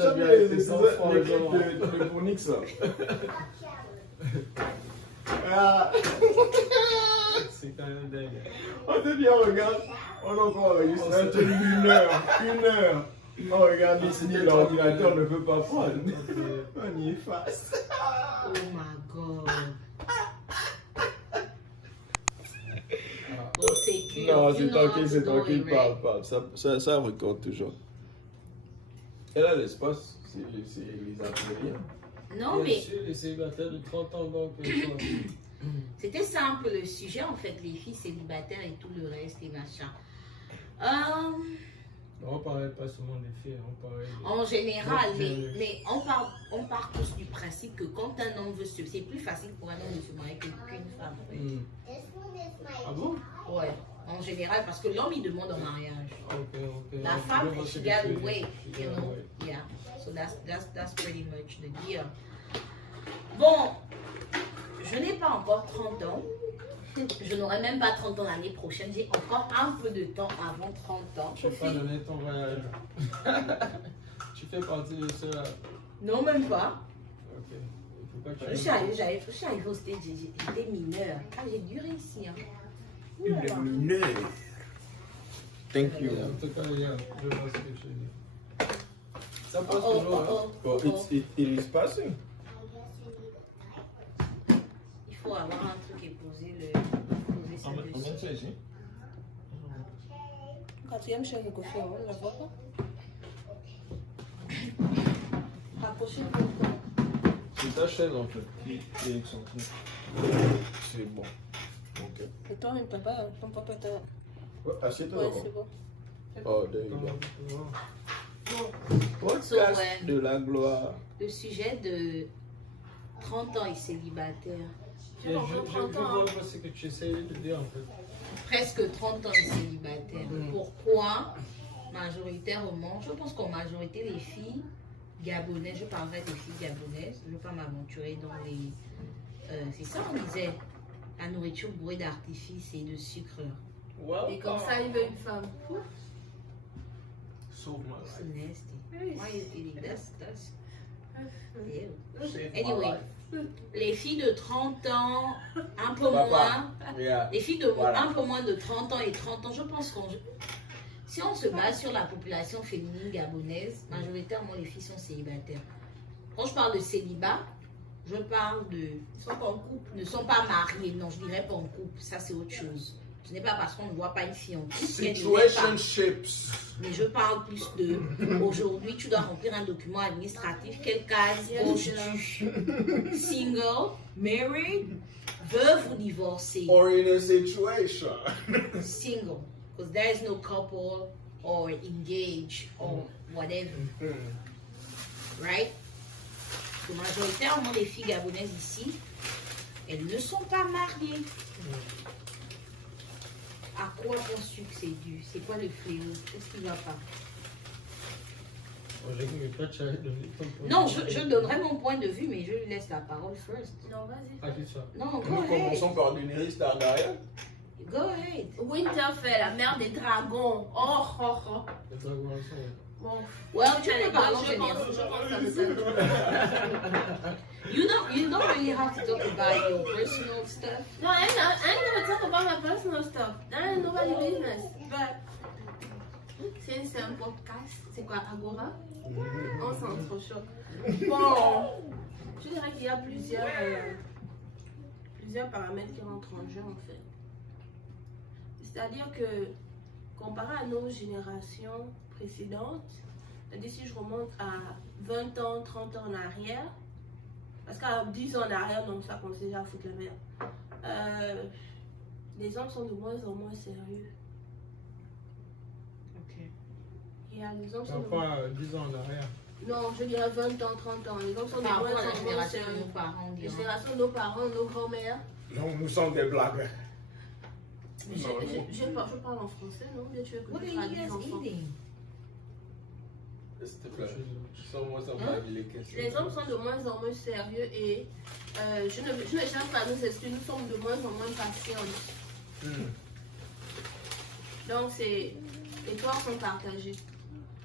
Ça vient les clips de Bonix, ça. Ah. C'est quand même dingue. On te dit, oh, regarde, on a encore enregistré un truc une heure. Oh, regarde, ici, l'ordinateur ne peut pas prendre. On y efface. Oh my god. Bon, c'est que. Non, c'est tranquille, parle. Ça recorde toujours. Et là, l'espace, c'est les Algériens. Non, Bien mais sûr, les célibataires de 30 ans, donc, c'était simple le sujet, en fait, les filles célibataires et tout le reste et machin. on parlait pas seulement des filles, on parlait de... En général, mais on part tous du principe que quand un homme veut se... C'est plus facile pour un homme de se marier qu'une femme. Ah bon? Ouais, en général, parce que l'homme, il demande en mariage. Okay. La femme, she got to wait, you know? Yeah, so that's pretty much the deal. Bon, je n'ai pas encore 30 ans. Je n'aurai même pas 30 ans l'année prochaine. J'ai encore un peu de temps avant 30 ans. Tu peux pas donner ton voyage. Tu fais partie de ceux-là. Non, même pas. Ok. Il faut pas que tu... Je suis arrivée au stage, j'étais mineure. Ah, j'ai duré ici. Hein. Une mineur. Thank you. En tout cas, yeah, je vois ce que je dis. Ça passe toujours, hein? It is passing. Il faut avoir un truc et poser ça dessus. Ici. Quatrième chaise de coiffure, on la voit pas. Rapprochez le peu. C'est ta chaise en fait qui est excentrique. C'est bon. Ok. Et toi, même papa, ton papa t'a. Ouais, assieds-toi Ouais, d'abord. c'est bon. Oh, there you go. Podcast ouais. de la gloire. Le sujet de 30 ans et célibataire. Je vois pas ce que tu essayes de dire en fait. Presque 30 ans et célibataire. Pourquoi majoritairement, je pense qu'en majorité, les filles gabonaises, je parlerai des filles gabonaises, je ne veux pas m'aventurer dans les... c'est ça on disait, la nourriture bourrée d'artifice et de sucre. Et comme ça, il veut une femme. Sauve-moi. C'est nasty. Why you eating? That's ew. Anyway, les filles de 30 ans, un peu moins, les filles de un peu moins de 30 ans et 30 ans, je pense qu'on... Si on se base sur la population féminine gabonaise, majoritairement les filles sont célibataires. Quand je parle de célibat, je parle de... Ils sont pas en couple. Ne sont pas mariées, non, je dirais pas en couple, ça c'est autre chose. Ce n'est pas parce qu'on ne voit pas une fille en couple. Situationships. Mais je parle plus de... Aujourd'hui, tu dois remplir un document administratif. Quelle case coches-tu? Single, married, veuve ou divorcée? Or in a situation. Single. Because there is no couple or engaged or whatever. Right? Donc, majoritairement, les filles gabonaises ici, elles ne sont pas mariées. À quoi penses-tu que c'est dû? C'est quoi le fléau? Qu'est-ce qui ne va pas? Non, je donnerai mon point de vue, mais je lui laisse la parole first. Non, vas-y. Ah, c'est ça. Non, go Nous ahead. commençons par Daenerys Targaryen. Go ahead. Winterfell, la mère des dragons. Oh, oh, oh. Les dragons ensemble. Bon. Well, tu peux parler en Je général. pense à ça. You don't really have to talk about your personal stuff. No, I ain't gonna talk about my personal stuff. That ain't nobody's business. But since c'est un podcast, c'est quoi, Agora? On s'entrechoque. Bon, je dirais qu'il y a plusieurs paramètres qui rentrent en jeu en fait. C'est-à-dire que comparé à nos générations précédentes, c'est-à-dire si je remonte à 20 ans, 30 ans en arrière, parce qu'à 10 ans en arrière, donc ça commençait déjà à foutre la merde. Les hommes sont de moins en moins sérieux. Ok. Les hommes Ça sont de pas 10 ans en arrière. Non, je dirais 20 ans, 30 ans. Les hommes sont de Par moins rapport à la en moins génération de sérieux. nos parents, La disons. génération de nos parents, nos grands-mères. Donc nous sommes des blagues. Je parle en français, non? Bien, tu veux que What je are you traduise guys en français? eating? S'il te plaît. Sans-moi ça va les questions. Les hommes sont de moins en moins sérieux et je ne cherche pas à nous excuser, nous sommes de moins en moins patients. Donc, les torts sont partagés.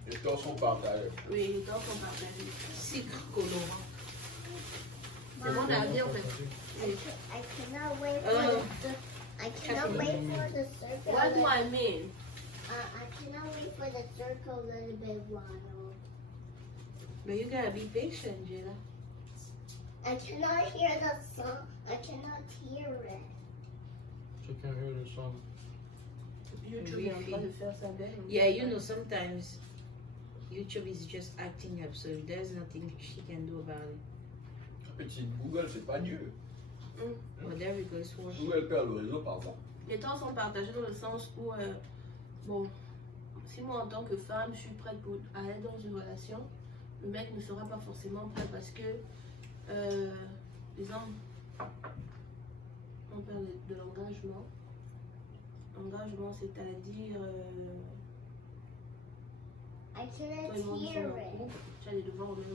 Les torts sont partagés. Oui, les torts sont partagés. Sucre colorant. C'est bon d'avenir en fait. Oui. I cannot wait for the circle. What do I mean? I cannot wait for the circle a little bit longer. But you gotta be patient, Jada. I cannot hear the song. I cannot hear it. Chacun veut le son. YouTube est en train de faire ça belle. Yeah, you know, sometimes YouTube is just acting up, so there's nothing she can do about it. Petit Google, c'est pas Dieu. Well, there we go, it's working. Google perd le réseau parfois. Les torts sont partagés dans le sens où, bon, si moi en tant que femme, je suis prête pour aller dans une relation, le mec ne sera pas forcément prêt parce que les hommes on parle de l'engagement. Engagement, c'est-à-dire I toi et cannot moi, nous hear sommes en it. couple, tu as des devoirs envers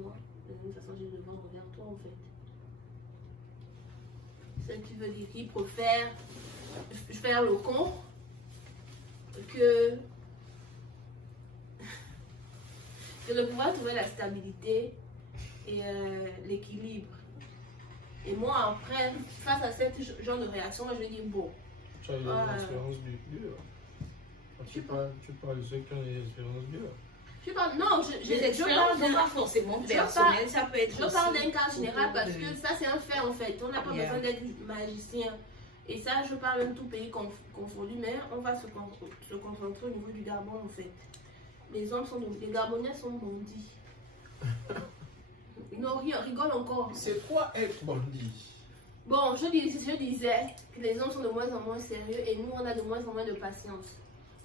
moi, de la même façon j'ai des devoirs envers toi en fait. Ce qui veut dire qu'il préfère faire le con que de pouvoir trouver la stabilité et l'équilibre. Et moi, après, face à ce genre de réaction, je dis bon. Tu as eu une expérience dure. Tu parles de ceux qui ont des expériences dures. Je parle, non, Les expériences ne sont pas forcément personnelles, ça peut être je aussi parle d'un cas général parce autour de- que ça c'est un fait en fait. On n'a pas Yeah. besoin d'être magicien. Et ça, je parle même tout pays confondu, mais on va se concentrer au niveau du Gabon en fait. Les Gabonais sont bandits. Non, rigole encore. C'est quoi être bandit? Bon, je disais que les hommes sont de moins en moins sérieux et nous, on a de moins en moins de patience.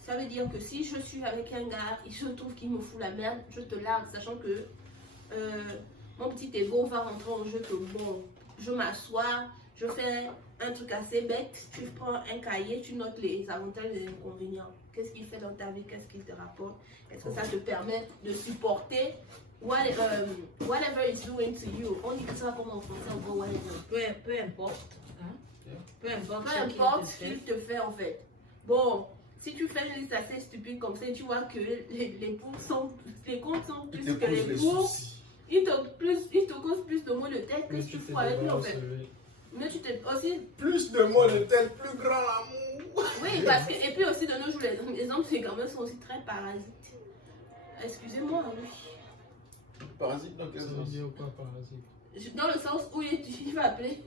Ça veut dire que si je suis avec un gars et je trouve qu'il me fout la merde, je te largue, sachant que mon petit ego va rentrer en jeu que bon, je m'assois, je fais un truc assez bête, tu prends un cahier, tu notes les avantages et les inconvénients. Qu'est-ce qu'il fait dans ta vie, qu'est-ce qu'il te rapporte? Est-ce que ça te permet de supporter whatever it's doing to you? On dit que ça comme en français, on dit whatever. Peu importe. Hein? Peu importe Peu ce qu'il importe te ce fait. qu'il te fait en fait. Bon, si tu fais une liste assez stupide comme ça, tu vois que les comptes sont plus que les pour. Ils te causent plus de mots de tête. Qu'est-ce que tu fous avec lui en fait? Mais tu t'es aussi. Plus de mots de tel, plus grand amour. Oui, parce que. Et puis aussi de nos jours, les hommes, c'est quand même sont aussi très parasites. Excusez-moi, oui. Parasite dans quel Ça veut sens? dire quoi, parasite? Dans le sens où il va appeler.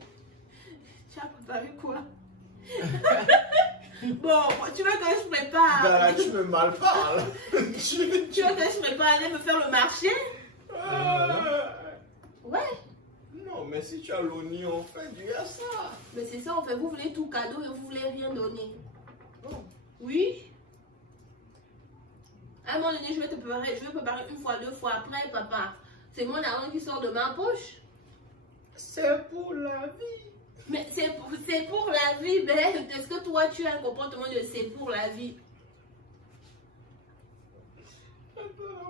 Tu as préparé quoi? Bon, tu veux que je prépare. Bah, tu me mal parles. Tu veux que je prépare aller me faire le marché? Ouais. Non, mais si tu as l'oignon, fais du à ça. Mais c'est ça, en fait, vous voulez tout cadeau et vous voulez rien donner. Bon. Oui. À un moment donné, je vais préparer une fois, 2 fois après, papa. C'est mon argent qui sort de ma poche. C'est pour la vie. Mais c'est pour la vie, mais est-ce que toi, tu as un comportement de c'est pour la vie?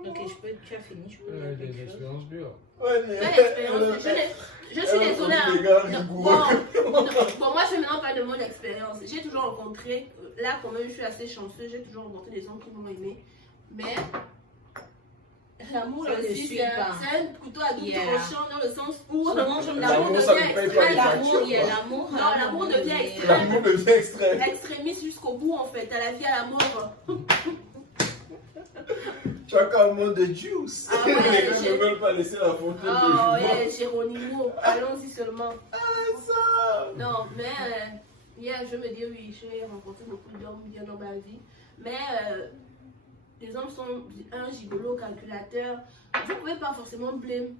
Ok, tu as fini, je peux dire Des quelque chose. expériences dures. Ouais, mais. Quelle expérience? Je suis désolée. Hein. Bon, moi, je ne maintenant pas de mon expérience. J'ai toujours rencontré, là, quand même, je suis assez chanceuse, j'ai toujours rencontré des gens qui m'ont aimé. Mais l'amour Ça ne aussi, suit c'est pas. un couteau à double Yeah. tranchant dans le sens où Souvent, je me l'amour L'amour, ça devient ne paye pas les extrême. factures. Il y a l'amour. Non, l'amour devient extrême. L'amour devient extrême. Extrémiste jusqu'au bout, en fait, à la vie, à la mort. Tu as comme un de juice. Ah ouais, Les gars j'ai- ne veulent pas laisser la photo de Oh, jumeaux. yeah, Géronimo, allons-y seulement. Ça. Non, mais hier, je me dis, oui, j'ai rencontré beaucoup d'hommes bien dans ma vie. Mais les hommes sont un gigolo calculateur. Vous ne pouvez pas forcément blâmer.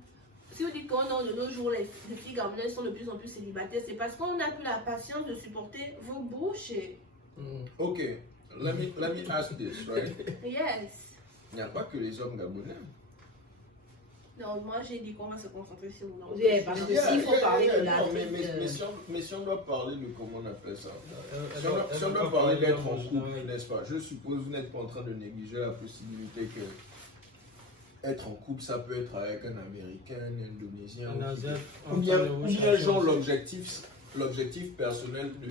Si vous dites qu'on est de nos jours, les filles gabonaises sont de plus en plus célibataires, c'est parce qu'on n'a plus la patience de supporter vos bouches. Ok, let me ask this, right? Yes. Il n'y a pas que les hommes gabonais. Non, moi j'ai dit qu'on va se concentrer sur nous. Oui, parce que s'il faut parler de la Non, vie. mais si on doit parler de comment on appelle ça, si on doit parler d'être en couple, n'est-ce pas? Je suppose que vous n'êtes pas en train de négliger la possibilité que être en couple, ça peut être avec un Américain, un Indonésien, ou bien genre l'objectif personnel de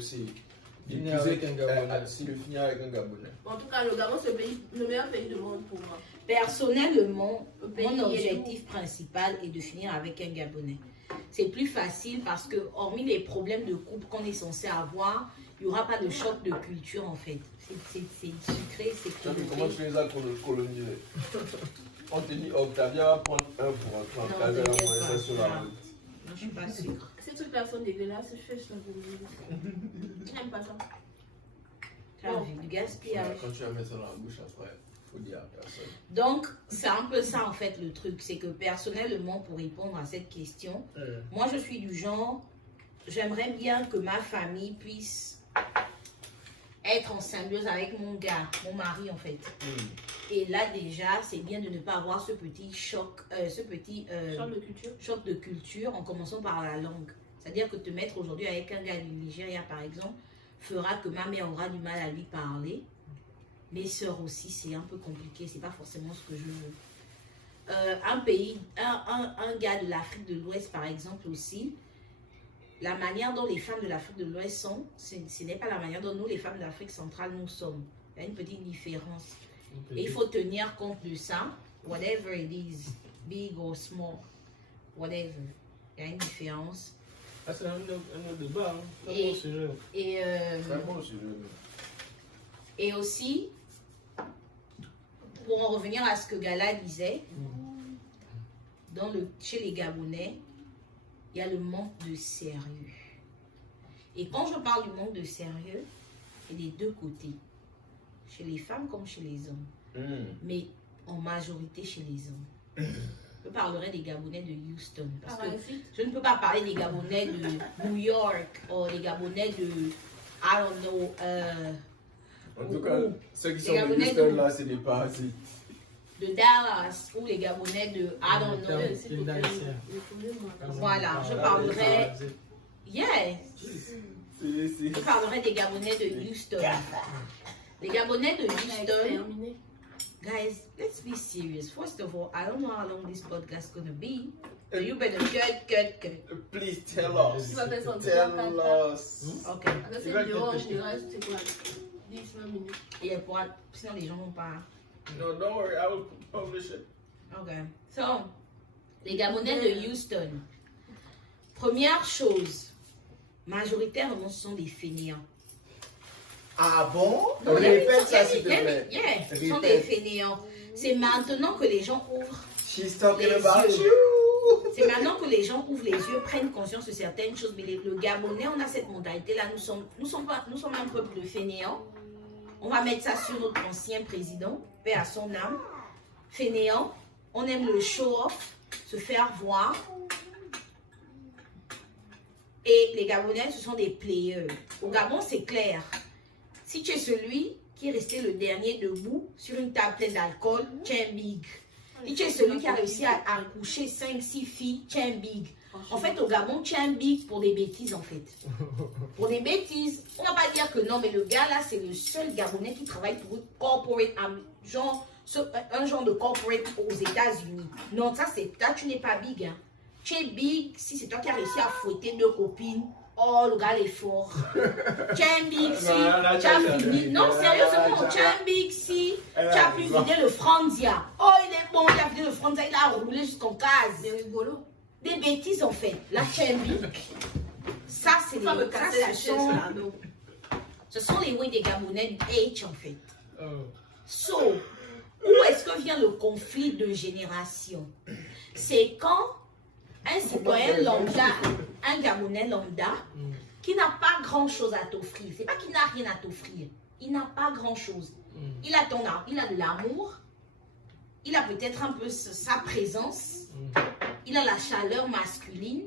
Finir avec un Gabonais. Si le finir avec un Gabonais. En tout cas, le Gabon, c'est le meilleur pays du monde pour moi. Personnellement, pays mon est objectif principal est de finir avec un Gabonais. C'est plus facile parce que, hormis les problèmes de couple qu'on est censé avoir, il n'y aura pas de choc de culture en fait. C'est sucré, c'est Comment tu les as colonisés? On te dit, Octavia va prendre un pour un train. Octavia va prendre ça sur la route. Non, je ne suis pas sûre. Ces trucs-là sont dégueulasses, je fais ça. Je n'aime pas ça. Tu as vu du gaspillage. Quand tu vas mettre ça dans la bouche après, il faut dire à personne. Donc, c'est un peu ça en fait le truc. C'est que personnellement, pour répondre à cette question, moi je suis du genre, j'aimerais bien que ma famille puisse être en symbiose avec mon gars, mon mari en fait. Et là déjà, c'est bien de ne pas avoir ce petit choc, choc de culture en commençant par la langue. C'est-à-dire que te mettre aujourd'hui avec un gars du Nigeria par exemple, fera que ma mère aura du mal à lui parler. Mes soeurs aussi, c'est un peu compliqué, c'est pas forcément ce que je veux. Un gars de l'Afrique de l'Ouest par exemple aussi, la manière dont les femmes de l'Afrique de l'Ouest sont, ce n'est pas la manière dont nous, les femmes de l'Afrique centrale, nous sommes. Il y a une petite différence. Et il faut tenir compte de ça, whatever it is, big or small, whatever. Il y a une différence. Ah, c'est un autre débat, hein. Et- Bon sujet. C'est un bon sujet. Et aussi, pour en revenir à ce que Gala disait, chez les Gabonais, il y a le manque de sérieux. Et quand je parle du manque de sérieux, c'est des deux côtés. Chez les femmes comme chez les hommes. Mais en majorité chez les hommes. Je parlerai des Gabonais de Houston. Parce que je ne peux pas parler des Gabonais de New York ou des Gabonais de, I don't know, En tout cas, ceux qui sont les de Gabonais Houston de- là, c'est des parasites. de Dallas ou les Gabonais de, I don't know. Film d'haïtien. Voilà, je parlerai, yeah, C'est je parlerai des Gabonais de Houston. Les Gabonais de Houston, guys, let's be serious. First of all, I don't know how long this podcast is gonna be. So you better cut. Please tell us. Tu vas faire son Tell temps, us. Ok. Parce que c'est vidéo, en général, c'est quoi 10-20 minutes. Et sinon les gens vont pas. No, don't worry, I will publish it. Ok. So, les Gabonais de Houston. Première chose, majoritairement, ce sont des fainéants. Ah bon? Non, Répète ça s'il te plaît. Yeah, ce sont des Répète. fainéants. C'est maintenant que les gens ouvrent. She's talking Les about yeux. you. C'est maintenant que les gens ouvrent les yeux, prennent conscience de certaines choses. Mais le Gabonais, on a cette mentalité-là. Nous sommes un peuple de fainéants. On va mettre ça sur notre ancien président, paix à son âme. Fainéants, on aime le show-off, se faire voir. Et les Gabonais, ce sont des players. Au Gabon, c'est clair. Si tu es celui qui est resté le dernier debout sur une table pleine d'alcool, tu es un big. Si tu es celui qui a réussi à coucher 5-6 filles, tu es un big. En fait, au Gabon, tu es un big pour des bêtises, en fait. Pour des bêtises. On va pas dire que non, mais le gars là, c'est le seul Gabonais qui travaille pour une corporate, un genre de corporate aux États-Unis. Non, ça, c'est là, tu n'es pas big. Hein. Tu es big si c'est toi qui as réussi à fouetter 2 copines. Oh, le gars, il est fort. Tu es un big si là, tu as tu fini. as- Non, sérieusement, là, tu es un big si tu là, as pu tu vois. vider le Franzia. Oh, il est bon, il a vidé le Franzia, il a roulé jusqu'en case. C'est rigolo. Des bêtises en fait. La big. Ça, c'est les Faut me casser la ça, chaise là, non. ce sont les oui des Gabonais H en fait. Oh. So, où est-ce que vient le conflit de génération? C'est quand un citoyen lambda, un Gabonais lambda, qui n'a pas grand-chose à t'offrir. C'est pas qu'il n'a rien à t'offrir. Il n'a pas grand-chose. Il a il a de l'amour. Il a peut-être un peu sa présence. Il a la chaleur masculine.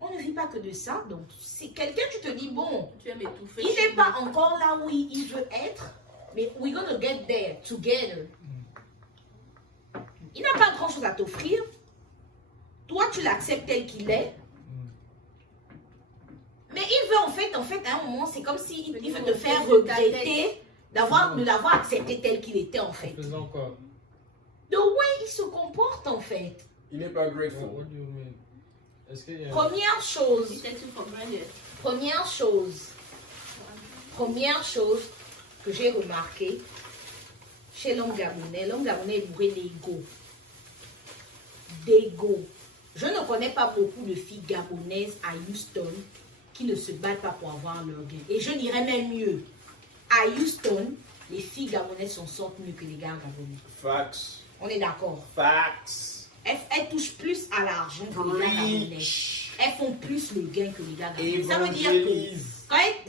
On ne vit pas que de ça. Donc, c'est quelqu'un, tu te dis, bon, Tu aimes étouffer. il n'est pas encore là où il veut être, mais we're gonna get there together. Il n'a pas grand-chose à t'offrir. Toi, tu l'acceptes tel qu'il est. Mais il veut en fait, à un moment, c'est comme s'il il veut te faire regretter de l'avoir accepté tel qu'il était en fait. Faisant quoi? The way il se comporte en fait. Il n'est pas What grateful. do you mean? Est-ce qu'il y a... Première chose, Peut-être tu comprends mieux. première chose, Première chose que j'ai remarqué chez l'homme gabonais est bourré d'ego. D'ego. Je ne connais pas beaucoup de filles gabonaises à Houston qui ne se battent pas pour avoir leur gain. Et je dirais même mieux. À Houston, les filles gabonaises s'en sortent mieux que les gars gabonais. Facts. On est d'accord. Facts. Elles touchent plus à l'argent que les gars gabonais. Elles font plus le gain que les gars gabonais. Ça veut dire que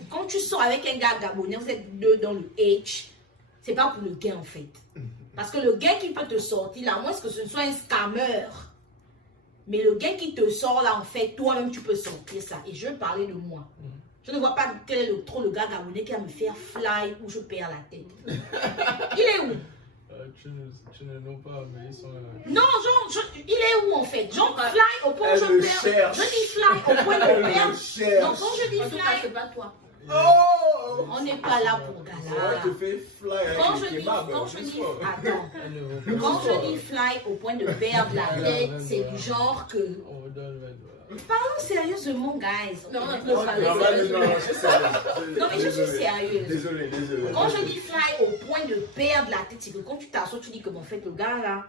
quand tu sors avec un gars gabonais, vous êtes deux dans le H, c'est pas pour le gain en fait. Parce que le gain qui peut te sortir là, à moins que ce ne soit un scammer. Mais le gain qui te sort là, en fait, toi-même tu peux sortir ça. Et je vais parler de moi. Je ne vois pas quel est le gars gabonais qui va me faire fly ou je perds la tête. Il est où? Tu ne know pas, mais ils sont là. Non, il est où en fait? Genre fly au point où je perds. Je dis fly au point de perdre. Donc quand je dis fly, c'est pas toi. Oh! on n'est pas là pour Ouais, gala. tu fais fly avec Quand les je dis, kebabs, quand je c'est dis, ça. attends, Elle ne vaut pas. quand je dis fly au point de perdre la tête, c'est du genre que, On vous donne 20 $. parlons sérieusement, guys. Non, Non, je suis sérieux. Non, mais je suis sérieuse. Désolé. Quand je dis fly au point de perdre la tête, c'est que quand tu t'assois, tu dis que, bon, en fait, le gars là,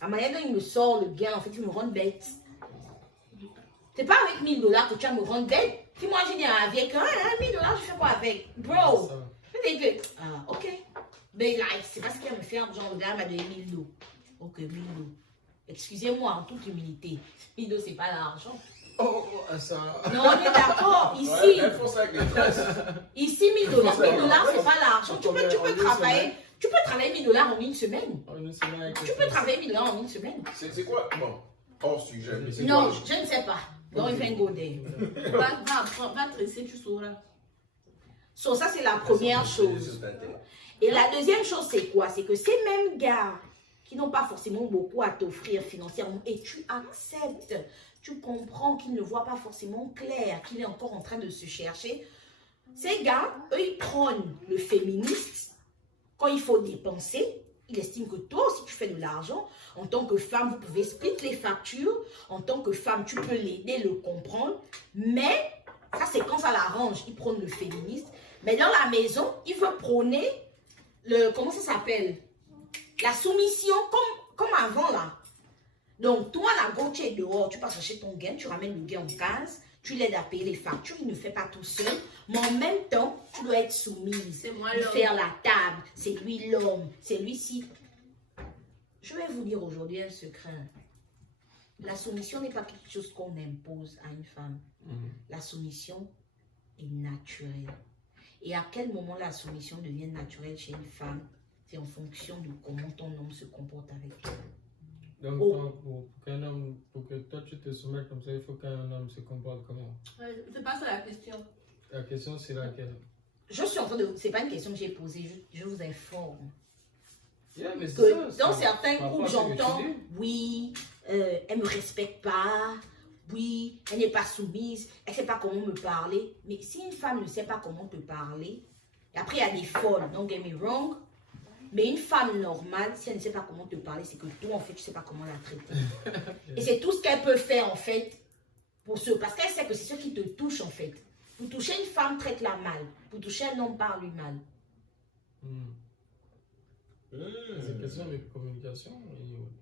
à manière dont il me sort le gain, en fait, il me rend bête. C'est pas avec 1000 $ que tu vas me rendre bête. Si moi je dis avec 1000 $, je fais quoi avec? Bro, je dis que, ok. Mais like, c'est pas ce qu'il va me faire, genre, le gars m'a donné 1000 $. Ok, 1000 $. Excusez-moi, en toute humilité, 1000 $, c'est pas l'argent. Oh, ça. Non, on est d'accord. Ici, Ouais, elles font ça avec les tresses. ici 1000 $, 1000 $, c'est pas l'argent. Tu peux travailler 1000 $ en une semaine. Tu peux travailler 1000 $ en une semaine. C'est quoi? Bon, hors sujet. Mais c'est Non, quoi? je ne sais pas. Don't even go there. Va tresser, tu sauras. So, ça, c'est la première chose. Et la deuxième chose, c'est quoi? C'est que ces mêmes gars qui n'ont pas forcément beaucoup à t'offrir financièrement et tu acceptes, tu comprends qu'ils ne voient pas forcément clair, qu'il est encore en train de se chercher. Ces gars, eux, ils prônent le féministe. Quand il faut dépenser, ils estiment que toi aussi, tu fais de l'argent. En tant que femme, vous pouvez split les factures. En tant que femme, tu peux l'aider, le comprendre. Mais, ça, c'est quand ça l'arrange. Ils prônent le féministe. Mais dans la maison, il veut prôner comment ça s'appelle? La soumission, comme avant, là. Donc, toi, la go, tu es dehors, tu passes chercher ton gain, tu ramènes le gain en case, tu l'aides à payer les factures, il ne fait pas tout seul. Mais en même temps, tu dois être soumise. C'est moi Lui l'homme. faire la table, c'est lui l'homme, c'est lui-ci. Je vais vous dire aujourd'hui un secret. La soumission n'est pas quelque chose qu'on impose à une femme. La soumission est naturelle. Et à quel moment la soumission devient naturelle chez une femme? C'est en fonction de comment ton homme se comporte avec toi. Donc, pour que toi tu te soumettes comme ça, il faut qu'un homme se comporte comment? C'est pas ça la question. La question c'est laquelle? Je suis en train de... C'est pas une question que j'ai posée, je vous informe. Yeah, mais Que ça, dans c'est certains par groupes, rapport à ce que j'entends, tu dis. oui, elle me respecte pas, oui, elle n'est pas soumise, elle ne sait pas comment me parler. Mais si une femme ne sait pas comment te parler, et après il y a des folles, don't get me wrong, mais une femme normale, si elle ne sait pas comment te parler, c'est que toi, en fait, tu ne sais pas comment la traiter. Et c'est tout ce qu'elle peut faire, en fait, parce qu'elle sait que c'est ce qui te touche, en fait. Pour toucher une femme, traite-la mal. Pour toucher un homme, parle-lui mal. C'est une question de communication.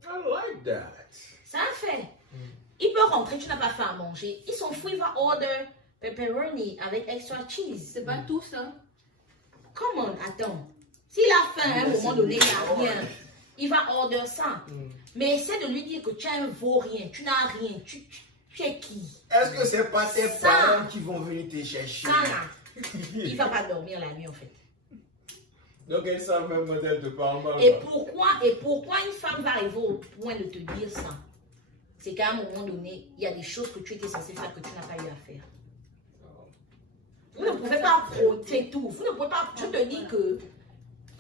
I like that. C'est un fait. Il peut rentrer, tu n'as pas fait à manger. Il s'en fout, il va order pepperoni avec extra cheese. C'est pas tout ça. Come on, attends. S'il a faim à un moment donné, il n'a rien. Il va order ça. Mais essaie de lui dire que tu as un vaurien, tu n'as rien. Tu es qui? Est-ce que c'est pas tes Ça. parents qui vont venir te chercher? Ça là. Il ne va pas dormir la nuit en fait. Donc elles savent même quand elles te parlent mal. Et pourquoi une femme va arriver au point de te dire ça? C'est qu'à un moment donné, il y a des choses que tu étais censé faire que tu n'as pas eu à faire. Vous ne pouvez pas protéger tout. Vous ne pouvez pas. Je te dis que.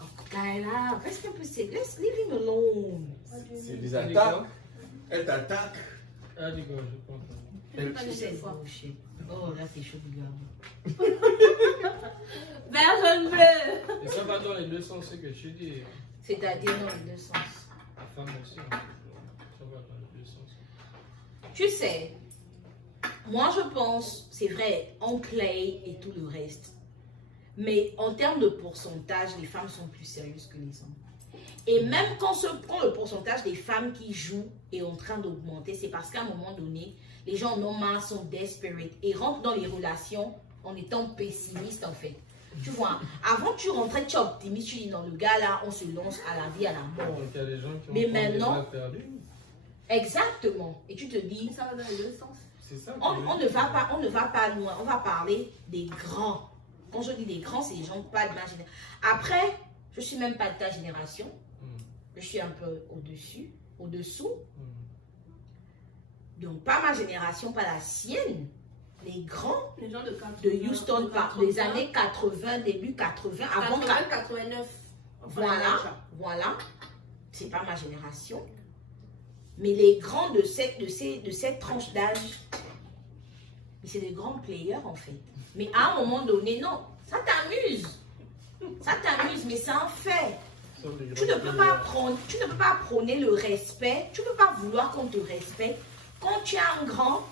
Oh, Kayla, reste un peu sérieux. Leave him alone. C'est des attaques. Elle t'attaque. Ah, d'accord, je comprends. C'est pas Tu des sais, fois. bullshit. Oh, là, c'est chaud, du gars. Vert, jaune, bleu. Et ça va dans les deux sens, ce que tu dis. C'est-à-dire dans les deux sens. La femme aussi. Ça va dans les deux sens. Tu sais, moi je pense, c'est vrai, on play et tout le reste. Mais en termes de pourcentage, les femmes sont plus sérieuses que les hommes. Et même quand le pourcentage des femmes qui jouent est en train d'augmenter, c'est parce qu'à un moment donné, les gens en ont marre, sont desperate et rentrent dans les relations en étant pessimistes en fait. Tu vois, avant tu rentrais, tu es optimiste, tu dis non, le gars là, on se lance à la vie, à la mort. Donc il y a des gens qui ont Mais maintenant, perdu. Exactement. Et tu te dis, Ça va dans les deux sens. C'est ça. on ne va pas loin, on va parler des grands. Quand je dis des grands, c'est des gens pas de ma génération. Après, je suis même pas de ta génération. Je suis un peu au-dessous. Donc, pas ma génération, pas la sienne. Les grands Les gens de 80, de Houston, des années 80, début 80, avant 89. Voilà. C'est pas ma génération. Mais les grands de cette tranche d'âge, c'est des grands players en fait. Mais à un moment donné, non, ça t'amuse. Ça t'amuse, mais c'est un fait. Tu ne peux pas prôner le respect. Tu ne peux pas vouloir qu'on te respecte. Quand tu es un grand,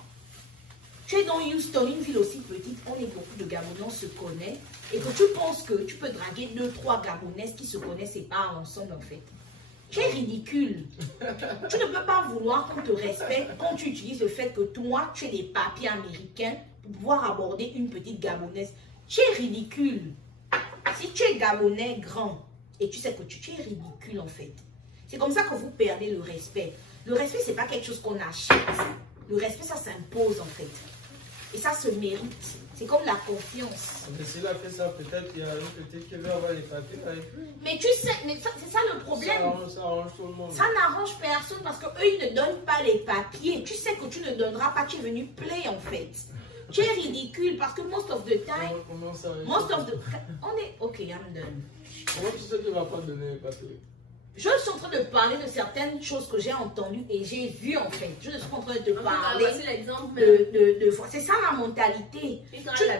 tu es dans Houston, une ville aussi petite, on est beaucoup de Gabonais, on se connaît. Et que tu penses que tu peux draguer 2-3 Gabonaises qui se connaissent et pas ensemble en fait. Tu es ridicule. Tu ne peux pas vouloir qu'on te respecte quand tu utilises le fait que toi, tu es des papiers américains pour pouvoir aborder une petite Gabonaise. Tu es ridicule. Si tu es Gabonais grand et tu sais que tu es ridicule en fait. C'est comme ça que vous perdez le respect. Le respect, ce n'est pas quelque chose qu'on achète. Le respect, ça s'impose en fait. Et ça se mérite. C'est comme la confiance. Mais s'il a fait ça, peut-être qu'il y a une petite qui veut avoir les papiers avec lui. Mais tu sais, c'est ça le problème. Ça arrange tout le monde. Ça n'arrange personne parce qu'eux, ils ne donnent pas les papiers. Tu sais que tu ne donneras pas, tu es venu play en fait. Tu es ridicule parce que most of the time, on est, ok, I'm done. Comment tu sais qu'il ne va pas donner les papiers? Je suis en train de parler de certaines choses que j'ai entendues et j'ai vues en fait. Je suis en train de te parler de c'est ça la mentalité.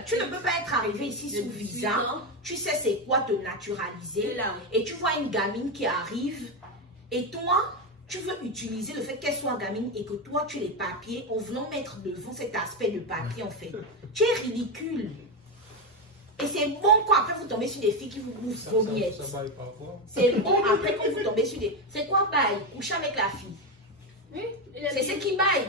Tu ne peux pas être arrivé ici sous visa. Tu sais c'est quoi te naturaliser. Et tu vois une gamine qui arrive et toi, tu veux utiliser le fait qu'elle soit gamine et que toi tu aies les papiers en voulant mettre devant cet aspect de papier en fait. Tu es ridicule. Et c'est bon quand après vous tombez sur des filles qui vous vomitent. C'est bon après quand vous tombez sur des... C'est quoi bail? Coucher avec la fille. Oui, c'est ce qui baille.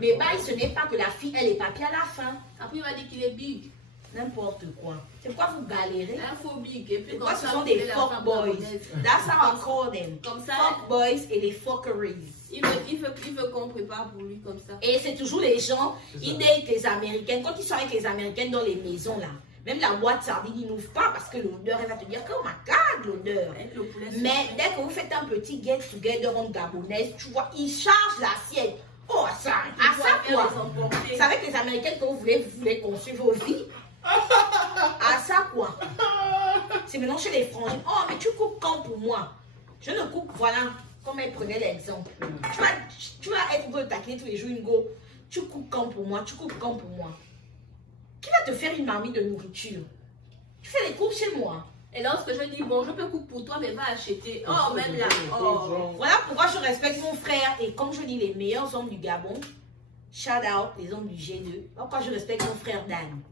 Mais bail, ce n'est pas que la fille ait les papiers à la fin. Après il va dire qu'il est big. N'importe quoi. C'est quoi vous galérez? Infobig. Et puis ce sont des fuck boys. That's how I call them. Comme ça, fuck boys et les fuckeries. Il veut qu'on prépare pour lui comme ça. Et c'est toujours les gens, ils datent les Américaines. Quand ils sont avec les Américaines dans les maisons là, même la boîte sardine, ils n'ouvrent pas parce que l'odeur, elle va te dire que, oh my god, l'odeur. Mais dès que vous faites un petit get together en gabonaise, tu vois, ils chargent l'assiette. Oh, ça quoi? C'est avec les Américaines que vous voulez construire vos vies. À ça quoi? C'est maintenant chez les frangines. Oh, mais tu coupes quand pour moi? Je ne coupe, voilà, comme elle prenait l'exemple. Tu vas être beau taquiner tous les jours, une go. Tu coupes quand pour moi? Tu coupes quand pour moi? Qui va te faire une marmite de nourriture? Tu fais les courses chez moi. Et lorsque je dis, bon, je peux couper pour toi, mais va acheter. Oh, même là. Oh. Voilà pourquoi je respecte mon frère. Et comme je dis, les meilleurs hommes du Gabon, shout out, les hommes du G2. Pourquoi je respecte mon frère Dan?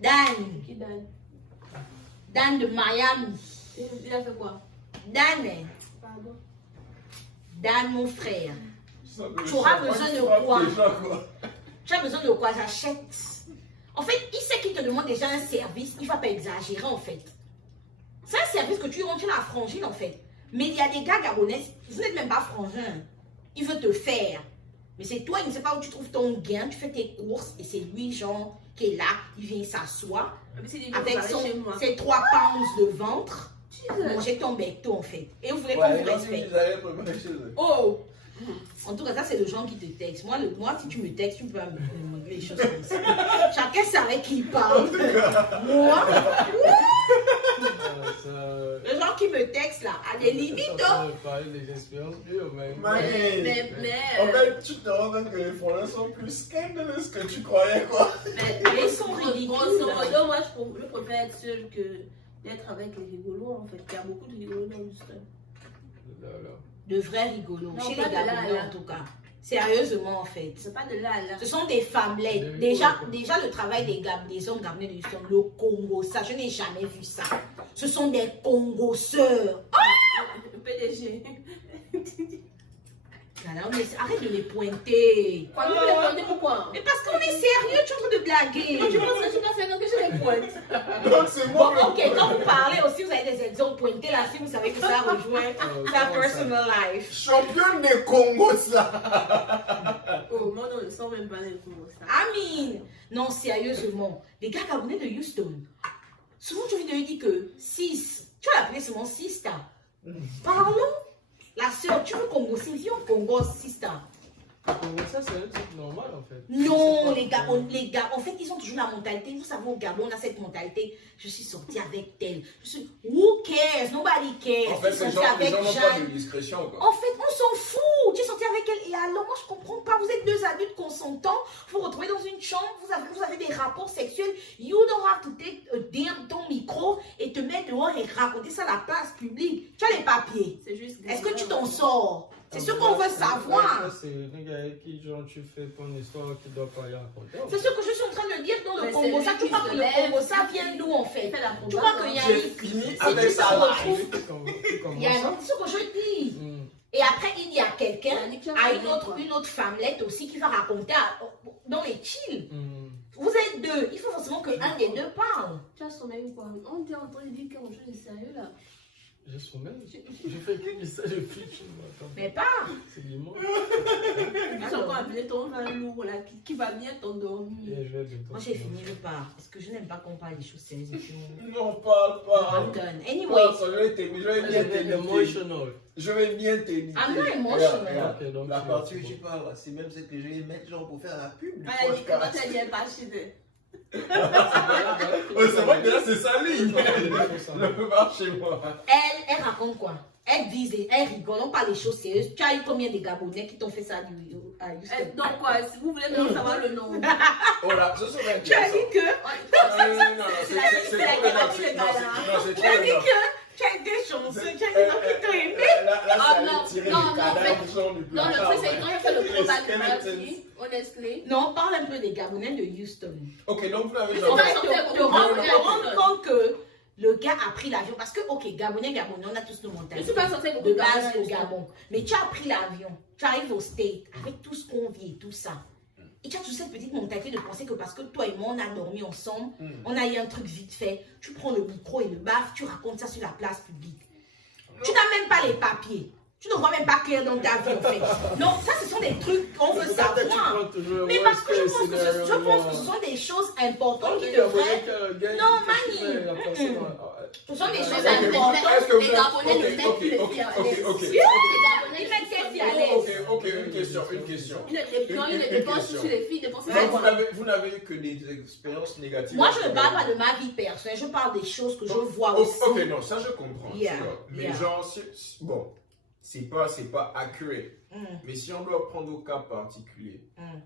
Dan. Qui Dan? Dan de Miami. Il a fait quoi? Dan. Pardon. Dan, mon frère. Tu auras besoin de quoi? Tu as besoin de quoi? J'achète. En fait, il sait qu'il te demande déjà un service. Il ne va pas exagérer en fait. C'est un service que tu rentres la frangine en fait. Mais il y a des gars gabonais, vous n'êtes même pas frangin. Il veut te faire. Mais c'est toi, il ne sait pas où tu trouves ton gain. Tu fais tes courses et c'est lui, genre, qui est là. Il vient s'asseoir avec ses 3 pounds de ventre. Manger ton becto en fait. Et vous voulez qu'on vous respecte. Oh! En tout cas, ça, c'est le genre qui te texte. Moi, si tu me textes, tu peux me demander les choses comme ça. Chacun sait avec qui il parle. Moi, le genre qui me texte, là, à des limites. On va parler des expériences pures, mais... En fait, tu te rends compte que les Français sont plus scandaleux que tu croyais, quoi. Mais ils sont ridicules. Moi, je préfère être seule que d'être avec les rigolos, en fait. Il y a beaucoup de rigolos dans Houston. De vrais rigolos. Non, chez les Gabonais, en tout cas. Sérieusement, en fait. C'est pas de là à là. Ce sont des femmelettes. Déjà le travail des hommes gabonais de Houston, le Congo, ça, je n'ai jamais vu ça. Ce sont des Congo sœurs. PDG. Alors, mais arrête de les pointer. Quand vous les pointez, pourquoi? Mais parce qu'on est sérieux, tu es en train de blaguer. Je pense que je suis pas sérieux que je les pointe. Donc c'est moi. Bon, ok, quand vous parlez aussi, vous avez des exemples pointés là, si vous savez que ça rejoint ta personal life. Championne des Congo, ça. Oh, moi, on ne sent même pas les Congo, ça. Amine. Non, sérieusement, les gars gabonais de Houston, souvent tu lui dis que 6, tu vas l'appeler seulement Sista. Parlons. La soeur, tu veux Congo, c'est vieux Congo, Sista. Ça, c'est un truc normal en fait. Non, les gars, en fait, ils ont toujours la mentalité. Vous savez, au Gabon, on a cette mentalité. Je suis sortie avec tel. Je suis, who cares? Nobody cares. En fait, les gens n'ont pas de discrétion, quoi. En fait, on s'en fout. Tu es sorti avec elle. Et alors, moi, je comprends pas. Vous êtes deux adultes consentants. Vous vous retrouvez dans une chambre. Vous avez des rapports sexuels. You don't have to take ton micro et te mettre dehors et raconter ça à la place publique. Tu as les papiers. C'est juste. Est-ce que tu t'en sors? C'est ce qu'on veut savoir. C'est un gars avec qui genre, tu fais ton histoire, tu dois pas y raconter. C'est ce que je suis en train de dire dans le Congo. Ça, tu crois que le Congo, ça vient d'où en fait? Tu crois qu'il y a fini avec ça là. Il y a c'est ce que je dis. Et après, il y a quelqu'un, à une autre femmelette aussi qui va raconter dans les chill. Vous êtes deux. Il faut forcément qu'un des deux parle. Tu as sommeil ou quoi? On était en train de dire qu'on joue de sérieux là. Je sommeil. Je fais que ça, je fiche. Mais pas. C'est dimanche. Tu as encore appelé ton vin lourd là qui va bien t'endormir. Moi j'ai fini, je pars. Parce que je n'aime pas qu'on parle des choses sérieuses. Non, parle pas. I'm done. Anyway. Je vais bien t'éviter. I'm not emotional. La partie où tu parles, c'est même ce que je vais mettre genre pour faire la pub. Elle dit comment elle vient pas chez c'est vrai que là c'est sa ligne. Je peux pas chez moi. Elle raconte quoi? Elle dit, elle rigole, on parle des choses sérieuses. Tu as eu combien de Gabonais qui t'ont fait ça à Houston? Donc quoi, si vous voulez même savoir le nom. Oh là, ce serait Tu as dit que... Non, c'est Tu as dit que... Tu as été chanceux, tu as dit qu'ils t'ont aimé. Non, le truc c'est quand il fait le probable honestly. Non, parle un peu des Gabonais de Houston. Ok, donc vous l'avez En fait, te rendre compte que le gars a pris l'avion. Parce que, ok, Gabonais, on a tous nos montagnes. Je suis pas censée beaucoup de base au Gabon. Mais tu as pris l'avion, tu arrives au State avec tout ce qu'on vit et tout ça. Et tu as toute cette petite mentalité de penser que parce que toi et moi, on a dormi ensemble, on a eu un truc vite fait, tu prends le micro et le baf, tu racontes ça sur la place publique. Tu n'as même pas les papiers. Tu ne vois même pas clair dans ta vie, en fait. Non, ça, ce sont des trucs qu'on veut savoir. Mais parce que je pense que ce sont des choses importantes qui devraient... Non, Mani. Ce sont des choses importantes. Les Gabonais ne mettent plus les filles à l'aise. Ils mettent les filles à l'aise. Ok, une question. Ils dépensent sur les filles, dépensent sur vous n'avez eu que des expériences négatives. Moi, je ne parle pas de ma vie personnelle, je parle des choses que je vois aussi. Ok, non, ça je comprends. Mais genre, bon, c'est pas accurate. Mais si on doit prendre au cas particulier,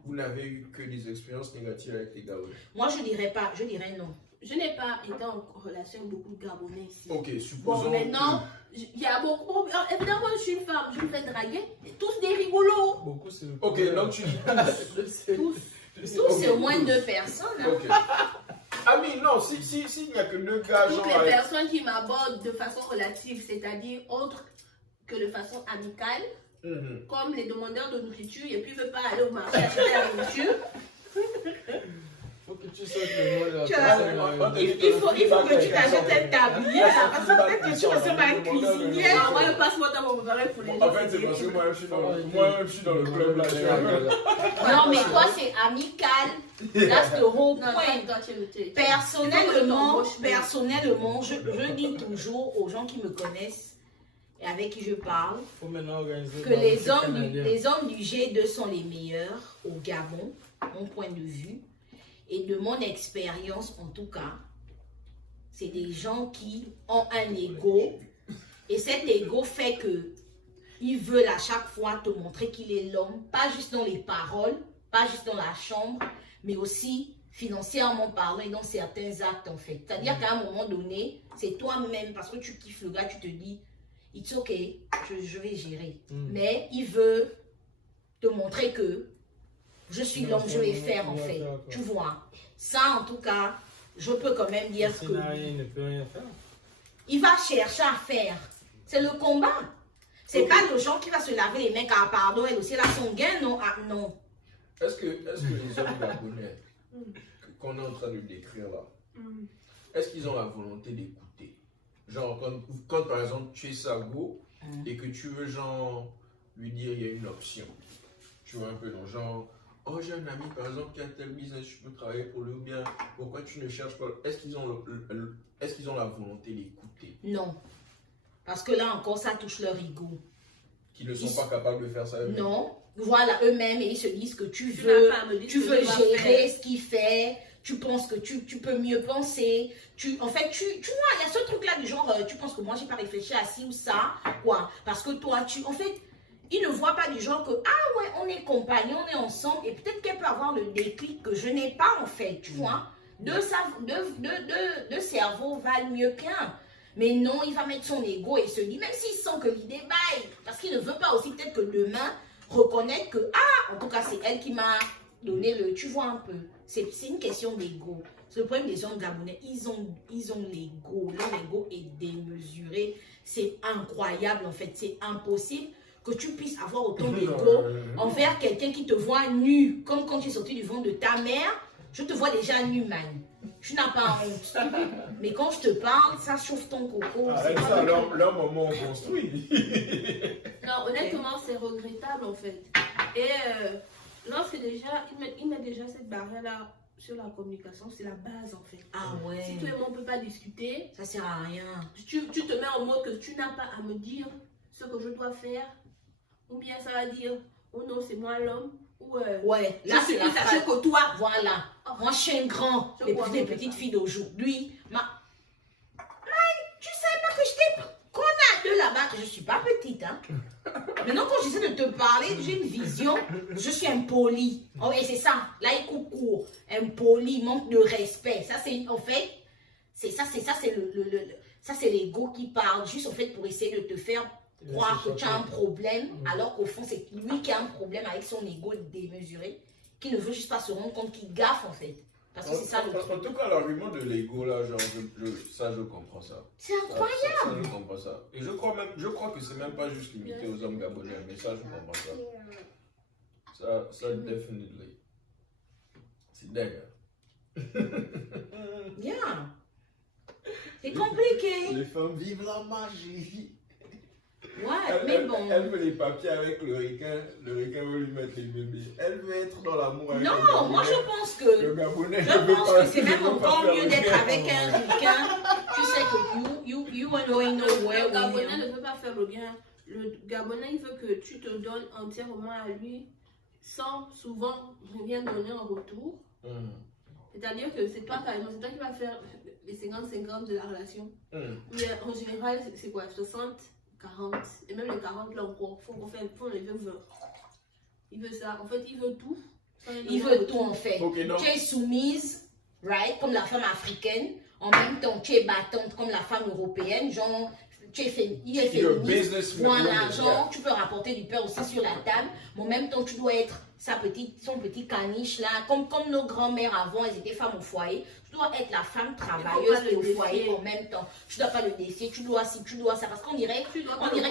vous n'avez eu que des expériences négatives avec les Gabonais. Moi, je dirais non. Je n'ai pas été en relation avec beaucoup de Gabonais ici. Ok, supposons. Bon, maintenant, il y a beaucoup. Évidemment, je suis une femme, je me fais draguer. Tous des rigolos. Beaucoup, c'est. Ok, donc tu dis tous. Tous, c'est au moins 2 personnes. Hein. Ok. Ah mais non, s'il n'y a que 2 gars, toutes les personnes qui m'abordent de façon relative, c'est-à-dire autre que de façon amicale, comme les demandeurs de nourriture, et puis ne veulent pas aller au marché acheter la nourriture. Faut que tu sautes le mot de la il faut que tu t'achètes un tablier là, parce que peut-être que tu ressembles à une cuisinière. Moi, le passeport à mon verre pour les gens. En fait, c'est parce que moi, je suis dans le club là. Non, mais toi, c'est amical. That's the whole point. Personnellement, je dis toujours aux gens qui me connaissent et avec qui je parle que les hommes du G2 sont les meilleurs au Gabon, mon point de vue. Et de mon expérience, en tout cas, c'est des gens qui ont un ego. Et cet ego fait que ils veulent à chaque fois te montrer qu'il est l'homme, pas juste dans les paroles, pas juste dans la chambre, mais aussi financièrement parlant et dans certains actes, en fait. C'est-à-dire qu'à un moment donné, c'est toi-même, parce que tu kiffes le gars, tu te dis, it's okay, je vais gérer. Mais il veut te montrer que je suis l'homme, je vais faire en fait. Tu vois. Ça, en tout cas, je peux quand même dire que... Il ne peut rien faire. Il va chercher à faire. C'est le combat. C'est pas le genre qui va se laver les mains car pardon, elle aussi, elle a son gain, non? Ah, non. Est-ce que les hommes gabonais qu'on est en train de décrire là, est-ce qu'ils ont la volonté d'écouter? Genre, quand par exemple tu es Sago et que tu veux genre lui dire il y a une option. Tu vois un peu dans genre, oh j'ai un ami par exemple qui a tel business, je peux travailler pour lui ou bien, pourquoi tu ne cherches pas? Est-ce qu'ils ont la volonté d'écouter? Non. Parce que là encore, ça touche leur ego. Qu'ils ne sont pas capables de faire ça eux-mêmes? Non. Voilà, eux-mêmes, et ils se disent que tu veux gérer ce qu'il fait, tu penses que tu peux mieux penser. En fait, tu vois, il y a ce truc-là du genre, tu penses que moi, j'ai pas réfléchi à ci ou ça, quoi. Parce que toi, en fait, ils ne voient pas du genre que, ah ouais, on est compagnons, on est ensemble, et peut-être qu'elle peut avoir le déclic que je n'ai pas, en fait, tu vois. Deux cerveaux valent mieux qu'un. Mais non, il va mettre son ego et se dit, même s'il sent que l'idée baille, parce qu'il ne veut pas aussi peut-être que demain, reconnaître que, ah, en tout cas, c'est elle qui m'a donné le, tu vois un peu. C'est une question d'ego. C'est le problème des gens gabonais, ils ont l'ego. Leur ego est démesuré. C'est incroyable, en fait. C'est impossible que tu puisses avoir autant d'ego envers quelqu'un qui te voit nu, comme quand tu es sorti du ventre de ta mère. Je te vois déjà nu, man. Tu n'as pas honte. Mais quand je te parle, ça chauffe ton coco. Ça, leur moment on construit. Non, honnêtement, c'est regrettable en fait. Et lorsque déjà, il met déjà cette barrière-là sur la communication, c'est la base en fait. Ah ouais. Si toi et moi on ne peut pas discuter, ça sert à rien. Tu te mets en mode que tu n'as pas à me dire ce que je dois faire. Ou bien ça va dire, oh non, c'est moi l'homme. Ouais, là c'est la phrase que toi, voilà. Moi je suis un grand. Les petites filles d'aujourd'hui, tu sais pas que qu'on a deux là-bas, que je suis pas petite, hein. Maintenant quand j'essaie de te parler, j'ai une vision, je suis impoli. Oh et c'est ça, là il coupe court, impoli, manque de respect. Ça c'est en fait, c'est l'ego qui parle, juste en fait pour essayer de te faire croire que tu as un problème, alors qu'au fond, c'est lui qui a un problème avec son ego démesuré, qui ne veut juste pas se rendre compte qu'il gaffe en fait. Parce que c'est ça le truc. En tout cas, l'argument de l'ego, là, genre, ça, je comprends ça. C'est incroyable. Ça, je comprends ça. Et je crois que c'est même pas juste limité aux hommes gabonais, mais ça, je comprends ça. Ça, definitely. C'est dingue. Yeah. C'est compliqué. Les femmes vivent la magie. Ouais, mais bon. Elle veut les papiers avec le requin veut lui mettre les bébés. Elle veut être dans l'amour avec le Gabonais. Non, moi je pense que c'est même encore mieux d'être avec un requin. Tu sais que you are going nowhere. Le Gabonais ne veut pas faire le bien. Le Gabonais, il veut que tu te donnes entièrement à lui sans souvent rien donner en retour. C'est-à-dire que c'est toi carrément, c'est toi qui vas faire les 50-50 de la relation. Mais en général, c'est quoi 60 40, et même les 40 là encore, faut les veut 20. Il veut ça, en fait il veut tout. Il veut tout en fait. Okay, tu es soumise, right, comme la femme africaine, en même temps tu es battante comme la femme européenne, genre tu es féministe, voilà, genre tu peux rapporter du pain aussi sur la table, mais en même temps tu dois être son petit caniche là, comme nos grands-mères avant, elles étaient femmes au foyer. Tu dois être la femme travailleuse et au foyer en même temps. Tu dois pas le défier, tu dois ci, tu dois ça. Parce qu'on dirait que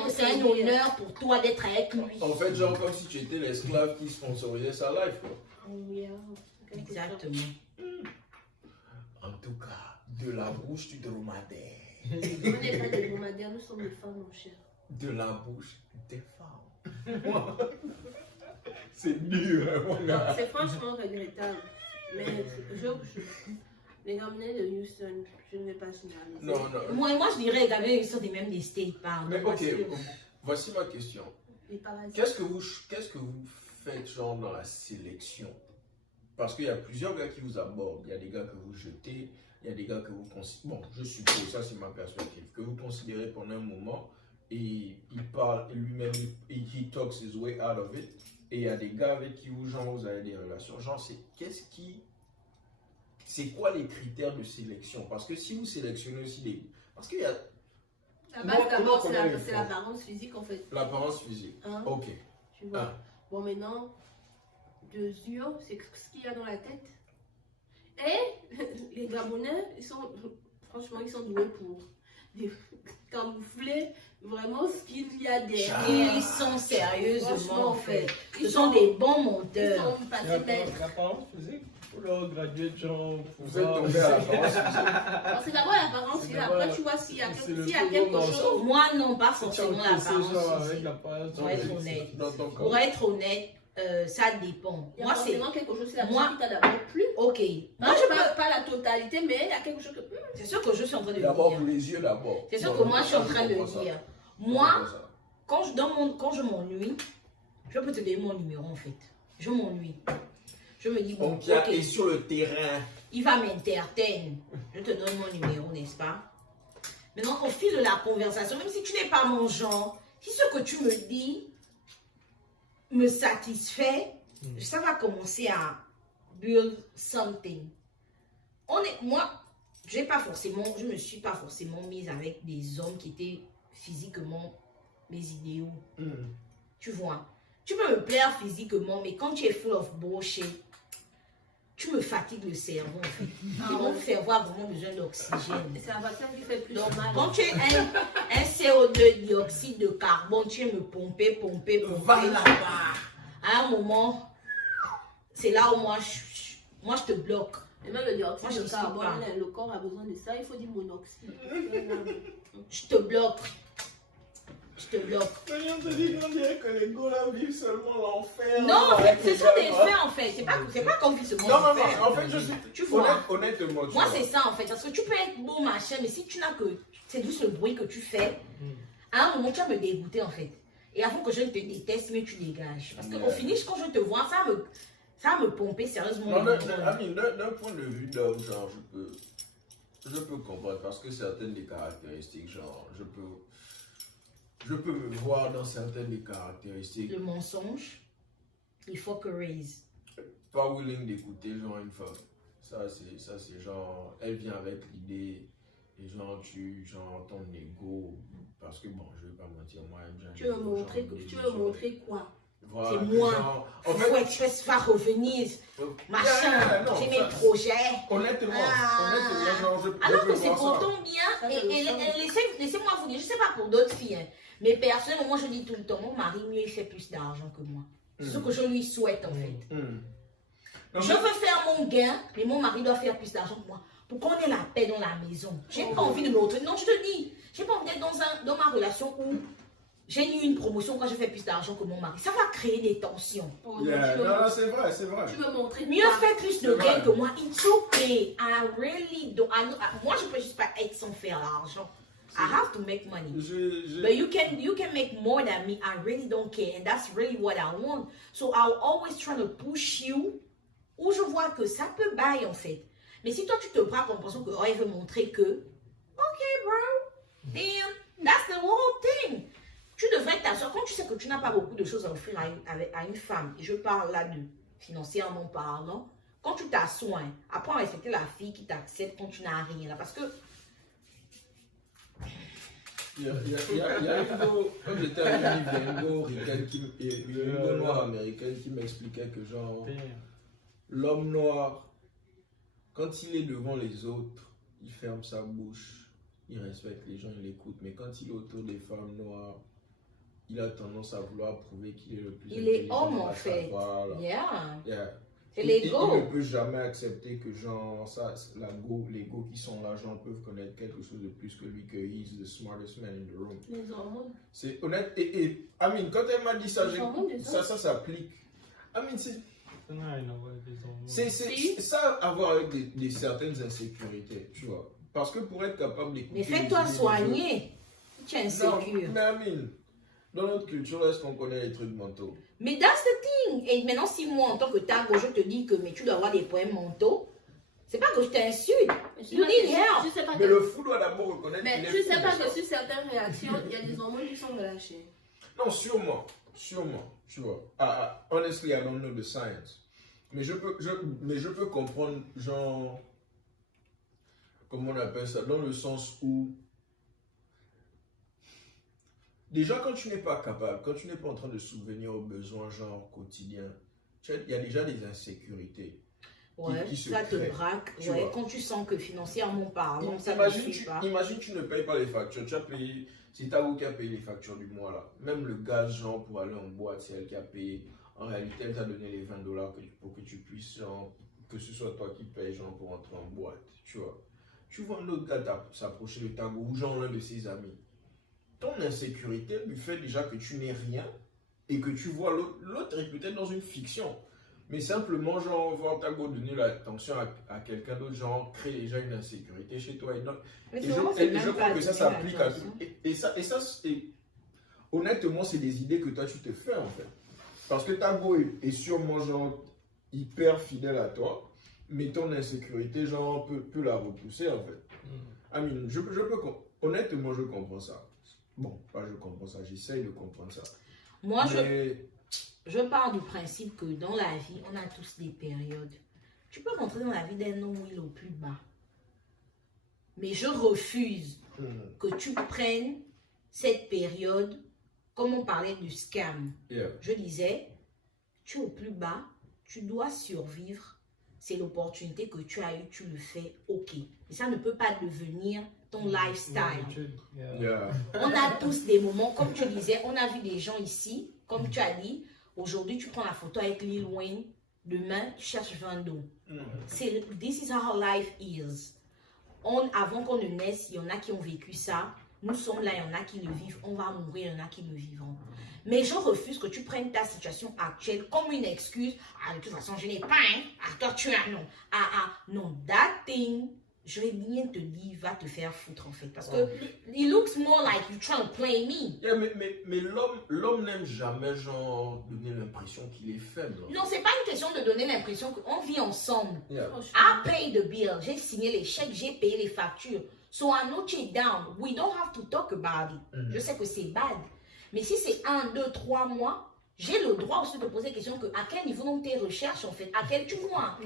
c'est un honneur pour toi d'être avec lui. En fait, genre comme si tu étais l'esclave qui sponsorisait sa life. Quoi. Yeah. Exactement. En tout cas, de la bouche du dromadaire. On n'est pas des dromadaires, nous sommes des femmes, mon cher. De la bouche des femmes. C'est dur, hein, mon gars. C'est franchement regrettable. Mais les Gabonais de Houston, je ne vais pas généraliser. Non. Moi, je dirais les Gabonais de Houston, c'est même des states, pardon. Mais ok, voici ma question. Qu'est-ce que vous faites genre dans la sélection? Parce qu'il y a plusieurs gars qui vous abordent. Il y a des gars que vous jetez, il y a des gars que vous considérez. Bon, je suppose, ça c'est ma perspective, que vous considérez pendant un moment et il parle et lui-même, he talks his way out of it. Et il y a des gars avec qui vous avez des relations. Genre, c'est quoi les critères de sélection? Parce que si vous sélectionnez aussi des... Parce qu'il y a... D'abord, c'est l'apparence physique en fait. L'apparence physique. Ok. Tu vois. Bon, maintenant, 2 yeux, c'est ce qu'il y a dans la tête. Et les Gabonais, franchement, ils sont doués pour camoufler vraiment ce qu'il y a derrière. Ils sont sérieusement, Franchement, en fait. Ils Ce sont des bons Ils monteurs. sont passés bêtes. L'apparence physique, pour leur graduer de genre. Vous êtes tombé à l'apparence physique. Alors, c'est d'abord l'apparence, C'est puis d'abord après tu vois s'il y a c'est le quelque plus gros chose. Moi, non, pas Si tu as forcément encaissé genre l'apparence avec physique. l'apparence. Pour être honnête. Dans ton Pour corps. être honnête, ça dépend. Il y a Moi, c'est. forcément quelque chose, c'est la Moi- personne qui t'a d'abord plu. Ok. Moi, je parle pas la totalité, mais il y a quelque chose que. C'est sûr que je suis en train de D'abord dire. pour les yeux d'abord. C'est sûr Non, que moi, je suis en ça, train de comprends ça. dire. Je Moi, comprends ça. quand je m'ennuie, je peux te donner mon numéro en fait. Je m'ennuie. Je me dis, bon, Donc, il y a- ok, et sur le terrain. il va m'entertainer. Je te donne mon numéro, n'est-ce pas? Maintenant, au fil de la conversation, même si tu n'es pas mon genre, si ce que tu me dis me satisfait, ça va commencer à build something. Moi, je me suis pas forcément mise avec des hommes qui étaient physiquement mes idéaux. Tu vois, tu peux me plaire physiquement, mais quand tu es full of bullshit, tu me fatigues le cerveau en fait. Ils vont me faire avoir vraiment besoin d'oxygène. C'est un vaccin qui fait plus Donc, mal. quand tu es un CO2 dioxyde de carbone, tu es me pomper. Va là-bas. À un moment, c'est là où moi je te bloque. Et même le dioxyde Moi, je de ne suis carbone, pas. le corps a besoin de ça, il faut du monoxyde. Je te bloque. Je te bloque. On te dit qu'on dirait que les gars là vivent seulement l'enfer. Non, en fait, ce sont des faits. faits en fait. C'est pas qu'on vit ce monde. Non, en fait, je suis. Tu vois. Honnêtement, tu Moi, vois. c'est ça en fait. Parce que tu peux être beau, machin, mais si tu n'as que. C'est juste le bruit que tu fais. À un moment, tu vas me dégoûter en fait. Et avant que je ne te déteste, mais tu dégages. Parce qu'au finish, quand je te vois, ça va me pomper sérieusement. Non, d'un point de vue d'homme, genre, je peux comprendre parce que certaines des caractéristiques, genre, je peux me voir dans certaines des caractéristiques. Le mensonge, il faut que raise. Pas willing d'écouter, genre, une femme. Ça, c'est genre, elle vient avec l'idée, et genre, genre, ton ego, parce que bon, je vais pas mentir, moi, Tu veux montrer quoi? Voilà, C'est moi. genre, Il faut être presse va revenir. Machin, non, j'ai ça- mes projets. Honnêtement, genre, je Alors peux que c'est voir ça. pourtant bien. Ça, Et, c'est et- le sens. et laissez-moi vous dire, je sais pas pour d'autres filles, hein, mais personnellement, moi je dis tout le temps, mon mari mieux il fait plus d'argent que moi. C'est ce que je lui souhaite en fait. Non, Je veux faire mon gain, mais mon mari doit faire plus d'argent que moi. Pour qu'on ait la paix dans la maison. J'ai pas envie de l'autre. Non, je te dis, j'ai pas envie d'être dans ma relation où j'ai eu une promotion quand je fais plus d'argent que mon mari. Ça va créer des tensions. Oh, Yeah, tu veux- non, c'est vrai, c'est vrai. Tu veux montrer Mieux quoi? faire plus de gains que moi. It's okay. I really don't. Moi, je peux juste pas être sans faire l'argent. I have to make money. But you can make more than me. I really don't care. And that's really what I want. So I'll always try to push you. Où je vois que ça peut bailler en fait. Mais si toi tu te prends comme pensant que oh, il veut montrer que. Ok, bro. Damn. That's the whole thing. Tu devrais t'asseoir. Quand tu sais que tu n'as pas beaucoup de choses à offrir à une femme, et je parle là de financièrement parlant, quand tu t'assois, apprends à respecter la fille qui t'accepte quand tu n'as rien là. Parce que. Il y a une go, quand j'étais à l'université, une noire américaine qui m'expliquait que genre, l'homme noir, quand il est devant les autres, il ferme sa bouche, il respecte les gens, il écoute, mais quand il est autour des femmes noires, il a tendance à vouloir prouver qu'il est le plus Il est intelligent homme dans en la fait. salle. Yeah. Yeah. C'est Il l'ego. ne peut jamais accepter que genre ça, les go qui sont là, genre peuvent connaître quelque chose de plus que lui, que he's the smartest man in the room. Les hormones. C'est honnête. Et Amine, quand elle m'a dit ça, Les hormones, des ça s'applique. Amine, Ça n'a rien à voir avec les hormones. c'est ça à voir avec des certaines insécurités, tu vois. Parce que pour être capable d'écouter. Mais fais-toi les idées des soigner. Tu es autres- insécure. Non, mais Amine, dans notre culture, est-ce qu'on connaît les trucs mentaux? Mais that's the thing. Et maintenant, si moi, en tant que tango, je te dis que mais tu dois avoir des points mentaux, c'est pas que je t'insulte. You need help. Tu sais pas Mais que- le fou doit d'abord reconnaître Mais qu'il est tu fou, sais pas ça. que sur certaines réactions, il y a des hormones qui sont relâchées. Non, sûrement, tu vois. Honestly, I don't know the science. Mais je peux comprendre, genre, comment on appelle ça, dans le sens où déjà quand tu n'es pas capable, quand tu n'es pas en train de subvenir aux besoins genre quotidiens, il y a déjà des insécurités. Ouais, qui se ça te créent, braque. tu Ouais, vois. quand tu sens que financièrement parlant, ça ne Imagine, suit pas. imagine tu ne payes pas les factures, tu as payé, c'est ta qui a payé les factures du mois là. Même le gaz genre pour aller en boîte, c'est elle qui a payé. En réalité, elle t'a donné les $20 pour que tu puisses, genre, que ce soit toi qui payes genre pour entrer en boîte, tu vois. Tu vois un autre gars s'approcher de ta ou genre l'un de ses amis. Ton insécurité lui fait déjà que tu n'es rien et que tu vois l'autre est peut-être dans une fiction. Mais simplement, genre, voir ta go donner l'attention à quelqu'un d'autre, genre, crée déjà une insécurité chez toi. Mais Et je crois que ça s'applique à tout. Honnêtement, c'est des idées que toi, tu te fais, en fait. Parce que ta go est sûrement, genre, hyper fidèle à toi, mais ton insécurité, genre, peut la repousser, en fait. Amine, honnêtement, je comprends ça. Bon, pas je comprends ça, j'essaye de comprendre ça. Moi, je pars du principe que dans la vie, on a tous des périodes. Tu peux rentrer dans la vie d'un homme où il est au plus bas. Mais je refuse que tu prennes cette période, comme on parlait du scam. Yeah. Je disais, tu es au plus bas, tu dois survivre. C'est l'opportunité que tu as eue, tu le fais, ok. Mais ça ne peut pas devenir ton lifestyle. Yeah. On a tous des moments, comme tu disais, on a vu des gens ici, comme tu as dit, aujourd'hui tu prends la photo avec Lil Wayne, demain tu cherches Vando. This is how life is. Avant qu'on ne naisse, il y en a qui ont vécu ça, nous sommes là, il y en a qui le vivent, on va mourir, il y en a qui le vivront. Mais je refuse que tu prennes ta situation actuelle comme une excuse. Ah, de toute façon, je n'ai pas, hein. Ah, toi tu as, non. Non, that thing, je vais bien te dire, va te faire foutre en fait. Parce que it looks more like you trying to play me. Yeah, mais l'homme n'aime jamais genre donner l'impression qu'il est faible. Non, c'est pas une question de donner l'impression qu'on vit ensemble. Yeah. I pay the bill, j'ai signé les chèques, j'ai payé les factures. So I note it down. We don't have to talk about it. Je sais que c'est bad. Mais si c'est 1, 2, 3 mois, j'ai le droit aussi de poser la question que à quel niveau dans tes recherches en fait, à quel tu vois.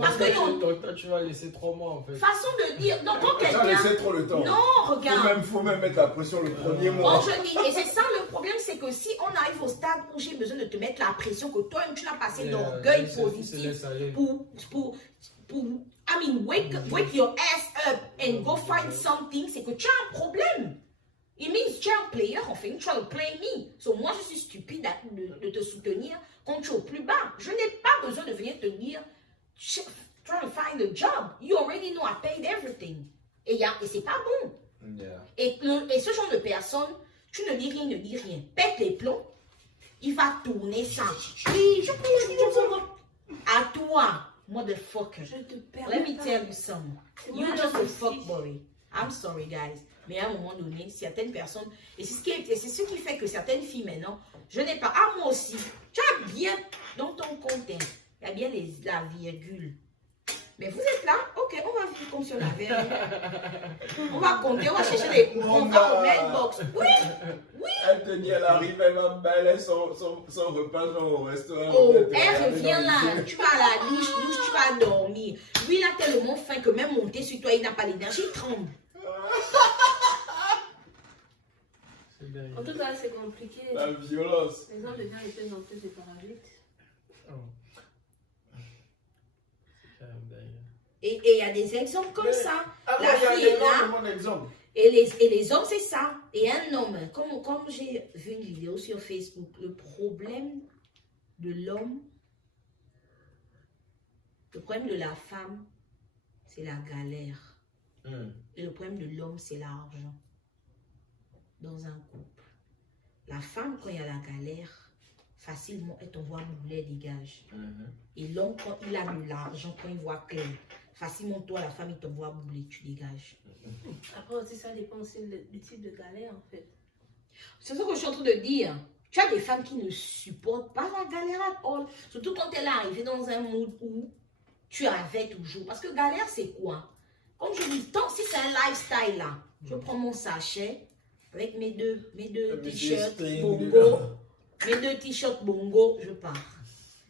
Parce que tu vas laisser 3 mois en fait. Façon de dire, donc quand Ça quelqu'un... laissait trop le temps. Non, regarde. Faut même mettre la pression le premier mois. Je dis, et c'est ça le problème, c'est que si on arrive au stade où j'ai besoin de te mettre la pression, que toi-même tu l'as passé d'orgueil positif I mean, wake your ass up and go find something, c'est que tu as un problème. It means tu es un player, en fait, you try to play me. So moi, je suis stupide de te soutenir quand tu es au plus bas. Je n'ai pas besoin de venir te dire, try to find a job. You already know I paid everything. Et c'est pas bon. Yeah. Et ce genre de personne, tu ne dis rien, ne dis rien. Pète les plombs, il va tourner ça. À toi, motherfucker. Je te permets. Let me tell you something. You're just a fuckboy. I'm sorry, guys. Mais à un moment donné, certaines personnes, et c'est ce qui fait que certaines filles maintenant, je n'ai pas, moi aussi, tu as bien dans ton compte, il y a bien la virgule. Mais vous êtes là, ok, on va vivre comme si on avait rien. On va compter, on va chercher on va au mailbox. Oui. Elle te dit, elle arrive, elle va balayer son repas genre au restaurant. Oh, elle revient là, tu vas à la douche, tu vas dormir. Lui, il a tellement faim que même monter sur toi, il n'a pas l'énergie, il tremble. En tout cas, c'est compliqué. La violence. Les hommes deviennent de plus en plus des parasites. Et il y a des exemples comme ça. La fille est là. Mon exemple. Et les hommes, c'est ça. Et un homme, comme j'ai vu une vidéo sur Facebook, le problème de l'homme, le problème de la femme, c'est la galère. Et le problème de l'homme, c'est l'argent. Dans un couple. La femme, quand il y a la galère, facilement, elle t'envoie bouler, dégage. Et l'homme, quand il a de l'argent, quand il voit clair, facilement, toi, la femme, il t'envoie bouler, tu dégages. Après aussi, ça dépend aussi du type de galère, en fait. C'est ce que je suis en train de dire. Tu as des femmes qui ne supportent pas la galère à all. Surtout quand elle est arrivée dans un mood où tu avais toujours. Parce que galère, c'est quoi? Comme je dis, tant si c'est un lifestyle là, je prends mon sachet avec mes deux t-shirts bongo, mes 2 t-shirts bongo, je pars.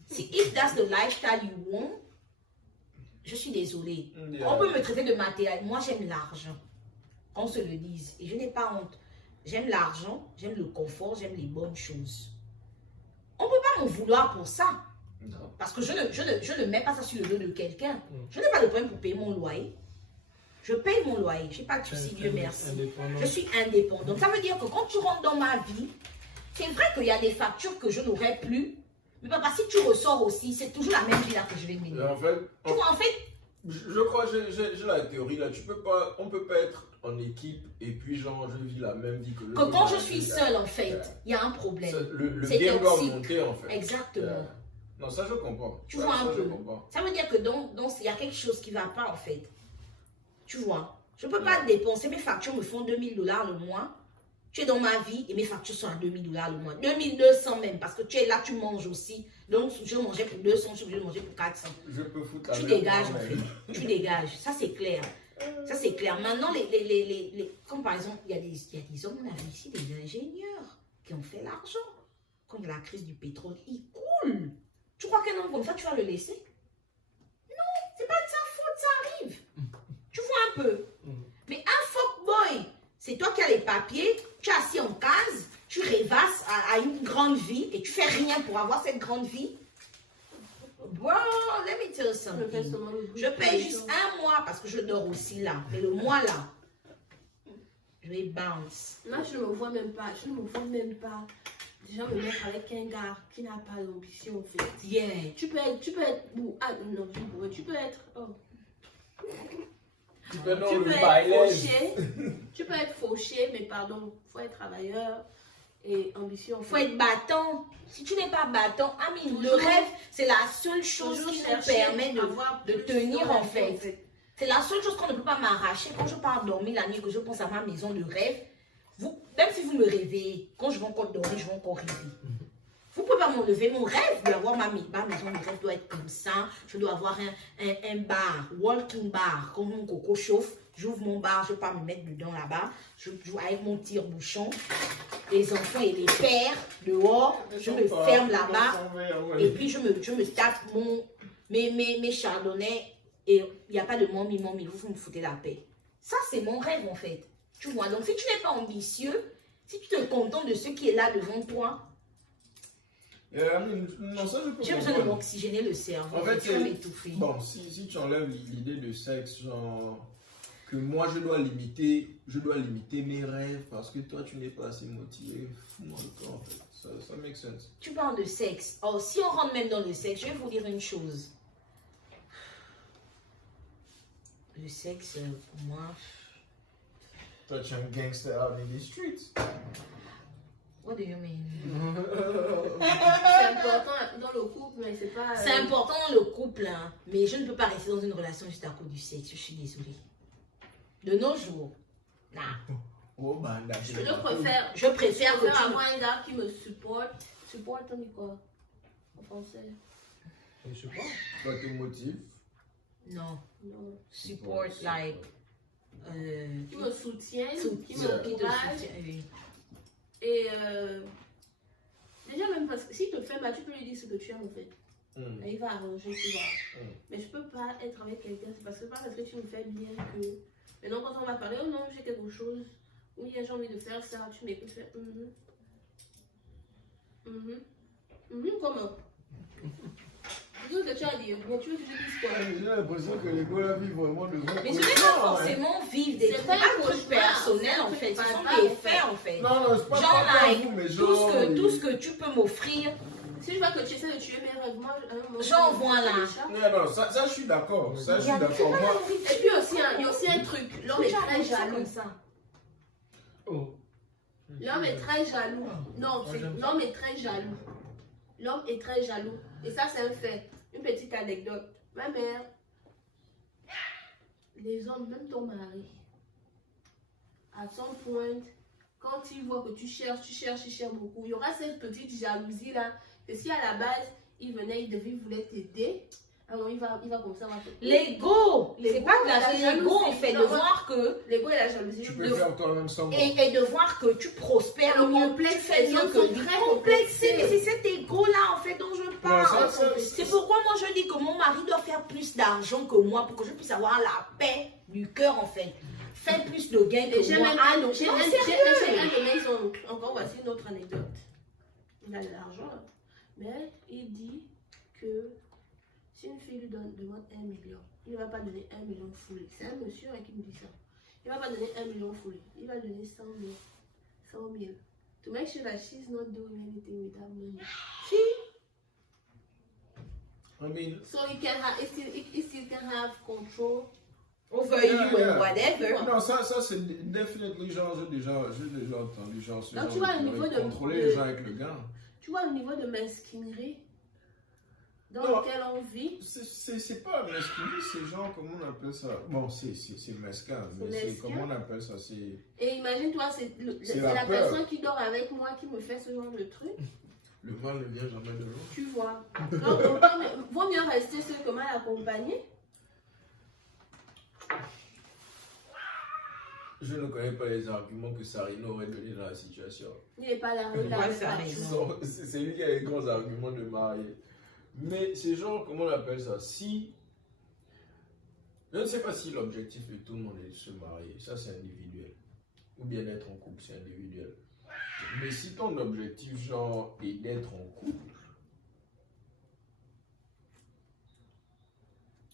Si if that's the lifestyle you want, je suis désolée. On peut me traiter de matériel. Moi, j'aime l'argent. Qu'on se le dise. Et je n'ai pas honte. j'aime l'argent, j'aime le confort, j'aime les bonnes choses. On ne peut pas m'en vouloir pour ça. Non. Parce que je ne mets pas ça sur le dos de quelqu'un. Je n'ai pas de problème pour payer mon loyer. Je paye mon loyer. Je n'ai pas de souci, Dieu merci. Je suis indépendante. Ça veut dire que quand tu rentres dans ma vie, c'est vrai qu'il y a des factures que je n'aurais plus. Mais papa, si tu ressors aussi, c'est toujours la même vie là que je vais mener. En fait, Tu vois, en fait, je crois, j'ai la théorie là. On peut pas être en équipe et puis genre je vis la même vie que le. Que quand je suis seule, en fait, il y a un problème. Le C'est game doit toxique. monter en fait. Exactement. Non, ça je comprends. Tu vois un ça, je peu. comprends. Ça veut dire que il y a quelque chose qui ne va pas en fait. Tu vois. Je ne peux pas dépenser. Mes factures me font $2000 le mois. Tu es dans ma vie et mes factures sont à $2000 le mois. 2200 même. Parce que tu es là, tu manges aussi. Donc je mangeais pour 200, je suis obligée de manger pour 400. Je peux foutre la Tu même dégages chose, en mais- fait. Tu dégages. Ça c'est clair. Ça c'est clair. Maintenant, comme par exemple, il y a des hommes, on a ici des ingénieurs qui ont fait l'argent. Quand il y a la crise du pétrole, ils coulent. Tu crois qu'un homme comme ça, tu vas le laisser? Non, c'est pas de sa faute, ça arrive. Tu vois un peu. Mais un fuckboy, c'est toi qui as les papiers, tu es assis en case, tu rêvasses à une grande vie et tu fais rien pour avoir cette grande vie. Bro, let me tell you something. Je paye juste un mois parce que je dors aussi là. Mais le mois là, je vais bounce. Moi, je ne me vois même pas. Je ne me vois même pas. Déjà me mettre avec un gars qui n'a pas d'ambition en fait. Yeah. Tu peux être. Ah non, tu peux être. Oh. Tu peux dans Tu le peux être bailage. fauché. Tu peux être fauché, mais pardon, faut être travailleur et ambition. Faut être battant. Si tu n'es pas battant, Amine, le Toujours- rêve, c'est la seule chose Toujours qui nous chercher permet à avoir de plus tenir dans la en vie, fait. C'est la seule chose qu'on ne peut pas m'arracher. Quand je pars dormir la nuit, que je pense à ma maison de rêve, même si vous me réveillez, quand je vais encore dormir, je vais encore rêver. Vous ne pouvez pas m'enlever mon rêve d'avoir ma maison de rêve doit être comme ça. Je dois avoir un bar, walking bar, quand mon coco chauffe. J'ouvre mon bar, je ne vais pas me mettre dedans là-bas. Je joue avec mon tire-bouchon. Les enfants et les pères dehors. Je me ferme là-bas. Et puis je me tape mes chardonnays. Et il n'y a pas de mommy, vous me foutez la paix. Ça, c'est mon rêve en fait. Tu vois, donc si tu n'es pas ambitieux, si tu te contentes de ce qui est là devant toi, Non, ça je peux j'ai besoin de comprendre. m'oxygéner le cerveau. En fait, tu vas m'étouffer. Bon, si tu enlèves l'idée de sexe, genre que moi je dois limiter mes rêves parce que toi tu n'es pas assez motivé, fous-moi le camp en fait. Ça make sense. Tu parles de sexe. Oh, si on rentre même dans le sexe, je vais vous dire une chose. Le sexe, pour moi, Toi tu es un gangster out in the streets. what do you mean? C'est important dans le couple, mais c'est pas. C'est important dans le couple, hein, mais je ne peux pas rester dans une relation juste à cause du sexe. Je suis désolée. De nos jours, nah. Oh bah Je préfère. Je préfère que tu avoir un gars qui me supporte. Supporte, on dit quoi en français? Je sais pas. Toi te motive. non, Non. support like Qui me soutient, qui qui te m'encourage. soutient, oui. Et déjà, même parce que s'il te fait mal, tu peux lui dire ce que tu aimes en fait. Et il va arranger, tu vois. Mais je peux pas être avec quelqu'un, c'est pas parce que tu me fais bien que. Maintenant, quand on va parler, oh non, j'ai quelque chose, oui, j'ai envie de faire ça, tu m'écoutes, faire. Comment? C'est ce que tu as dit, mais tu veux que je dise quoi? J'ai l'impression que les gars la vivent vraiment de vrais Mais ce n'est cauchemars, pas hein. forcément vivre des C'est trucs, pas un pas de trucs cauchemar, personnels en c'est fait, ce pas sont grave, des en fait. faits en fait. Non, c'est pas Genre, pas like, vous, mais tout genre. tout ce que tu peux m'offrir, Si je vois que tu essaies de tuer mes rêves, moi, J'en vois là. Non, ça je suis d'accord. Ça je suis d'accord. Moi, Et puis aussi, il y a aussi un truc, l'homme est très jaloux. ça. Oh. L'homme est très jaloux. Non, Moi, j'aime ça. l'homme est très jaloux. L'homme est très jaloux. Et ça, c'est un fait. Une petite anecdote. Ma mère, les hommes, même ton mari, à son point, quand il voit que tu cherches beaucoup, il y aura cette petite jalousie-là, que si à la base, il venait, il voulait t'aider, alors il va comme ça. L'ego, c'est pas de la l'ego en fait, de Non, voir que L'ego et la jalousie. tu peux faire toi-même sans moi. et de voir que tu prospères Le mieux, complexe, tu fais les mieux hommes que sont lui. très Complexé, mais complexés. c'est cet ego-là en fait dont je parle. ça, C'est pourquoi moi je dis que mon mari doit faire plus d'argent que moi pour que je puisse avoir la paix du cœur en fait. fait plus de gains que J'ai moi. même Ah non, j'ai non, même sérieux. un de mes oncles. Encore voici une autre anecdote. Il a de l'argent, hein. Mais il dit que si une fille lui demande 1 million, il ne va pas donner 1 million foulé. C'est un monsieur qui me dit ça. Il ne va pas donner 1 million foulé. Il va donner 100 000. 100 000. To make sure that she's not doing anything with that money. I mean, So he can have, he still can have control. Over Yeah, you yeah. and whatever. non, ça c'est definitely genre, j'ai déjà entendu genre, ce Donc, genre tu vois, de au niveau de- contrôler de- les gens avec le gain. Tu vois le niveau de mesquinerie dans Non. lequel on vit. C'est pas mesquinerie, c'est genre, comment on appelle ça? Bon, c'est mesquin, mais C'est c'est, mesquin. comment on appelle ça? C'est Et imagine-toi, c'est C'est la la peur. personne qui dort avec moi qui me fait ce genre de truc. le mal ne vient jamais de loin. Tu vois. Donc, autant, vaut mieux rester seul que mal accompagné. Je ne connais pas les arguments que Sarino aurait donné dans la situation. Il n'est pas là. Ouais, ça arrive. C'est lui qui a les grands arguments de marier. Mais c'est genre, comment on appelle ça? Si. Je ne sais pas si l'objectif de tout le monde est de se marier. Ça, c'est individuel. Ou bien d'être en couple, c'est individuel. Mais si ton objectif, genre, est d'être en couple,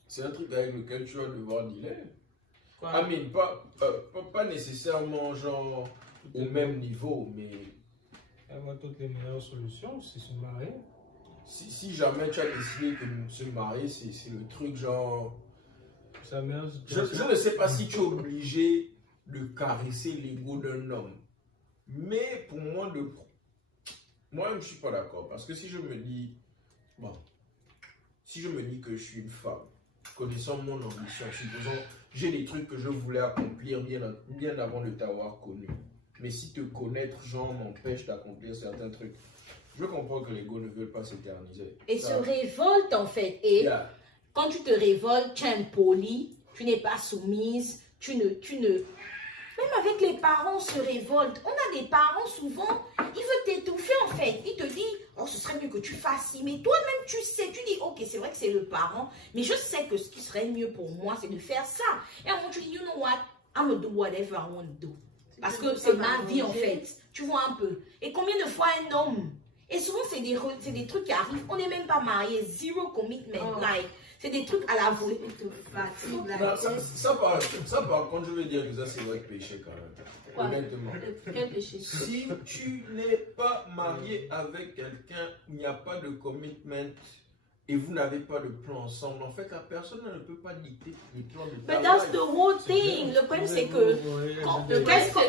c'est un truc avec lequel tu vas devoir dealer. I mean, pas nécessairement, genre, au même niveau, mais. Avoir toutes les meilleures solutions, c'est se marier. Si jamais tu as décidé que se marier, c'est le truc genre. Sa meilleure Je situation. ne sais pas si tu es obligé de caresser l'ego d'un homme. Mais pour moi, moi, je ne suis pas d'accord. Parce que si je me dis. Bon. Si je me dis que je suis une femme, connaissant mon ambition, supposons, j'ai des trucs que je voulais accomplir bien avant de t'avoir connu. Mais si te connaître, genre, m'empêche d'accomplir certains trucs. Je comprends que l'ego ne veut pas s'éterniser. Et Ça, se révolte en fait. Et yeah. quand tu te révoltes, tu es impoli, tu n'es pas soumise, tu ne... Même avec les parents, on se révolte. On a des parents souvent, ils veulent t'étouffer en fait. Ils te disent, oh ce serait mieux que tu fasses ci. Mais toi-même tu sais, tu dis, ok c'est vrai que c'est le parent, mais je sais que ce qui serait mieux pour moi c'est de faire ça. Et à un moment tu dis, you know what, I'm gonna do whatever I want to do. Parce que c'est ma vie en fait. Tu vois un peu. Et combien de fois un homme, et souvent c'est des trucs qui arrivent, on n'est même pas marié, zero commitment, Oh. like, c'est des trucs à la volée. Il te fatigue. là. Non, ça, par contre, je veux dire que ça, c'est vrai péché quand même. Quoi? Honnêtement. Quel péché? Si tu n'es pas marié avec quelqu'un, il n'y a pas de commitment et vous n'avez pas de plan ensemble, en fait, la personne ne peut pas dicter les plans de ta But that's life. the whole thing. Le problème, c'est que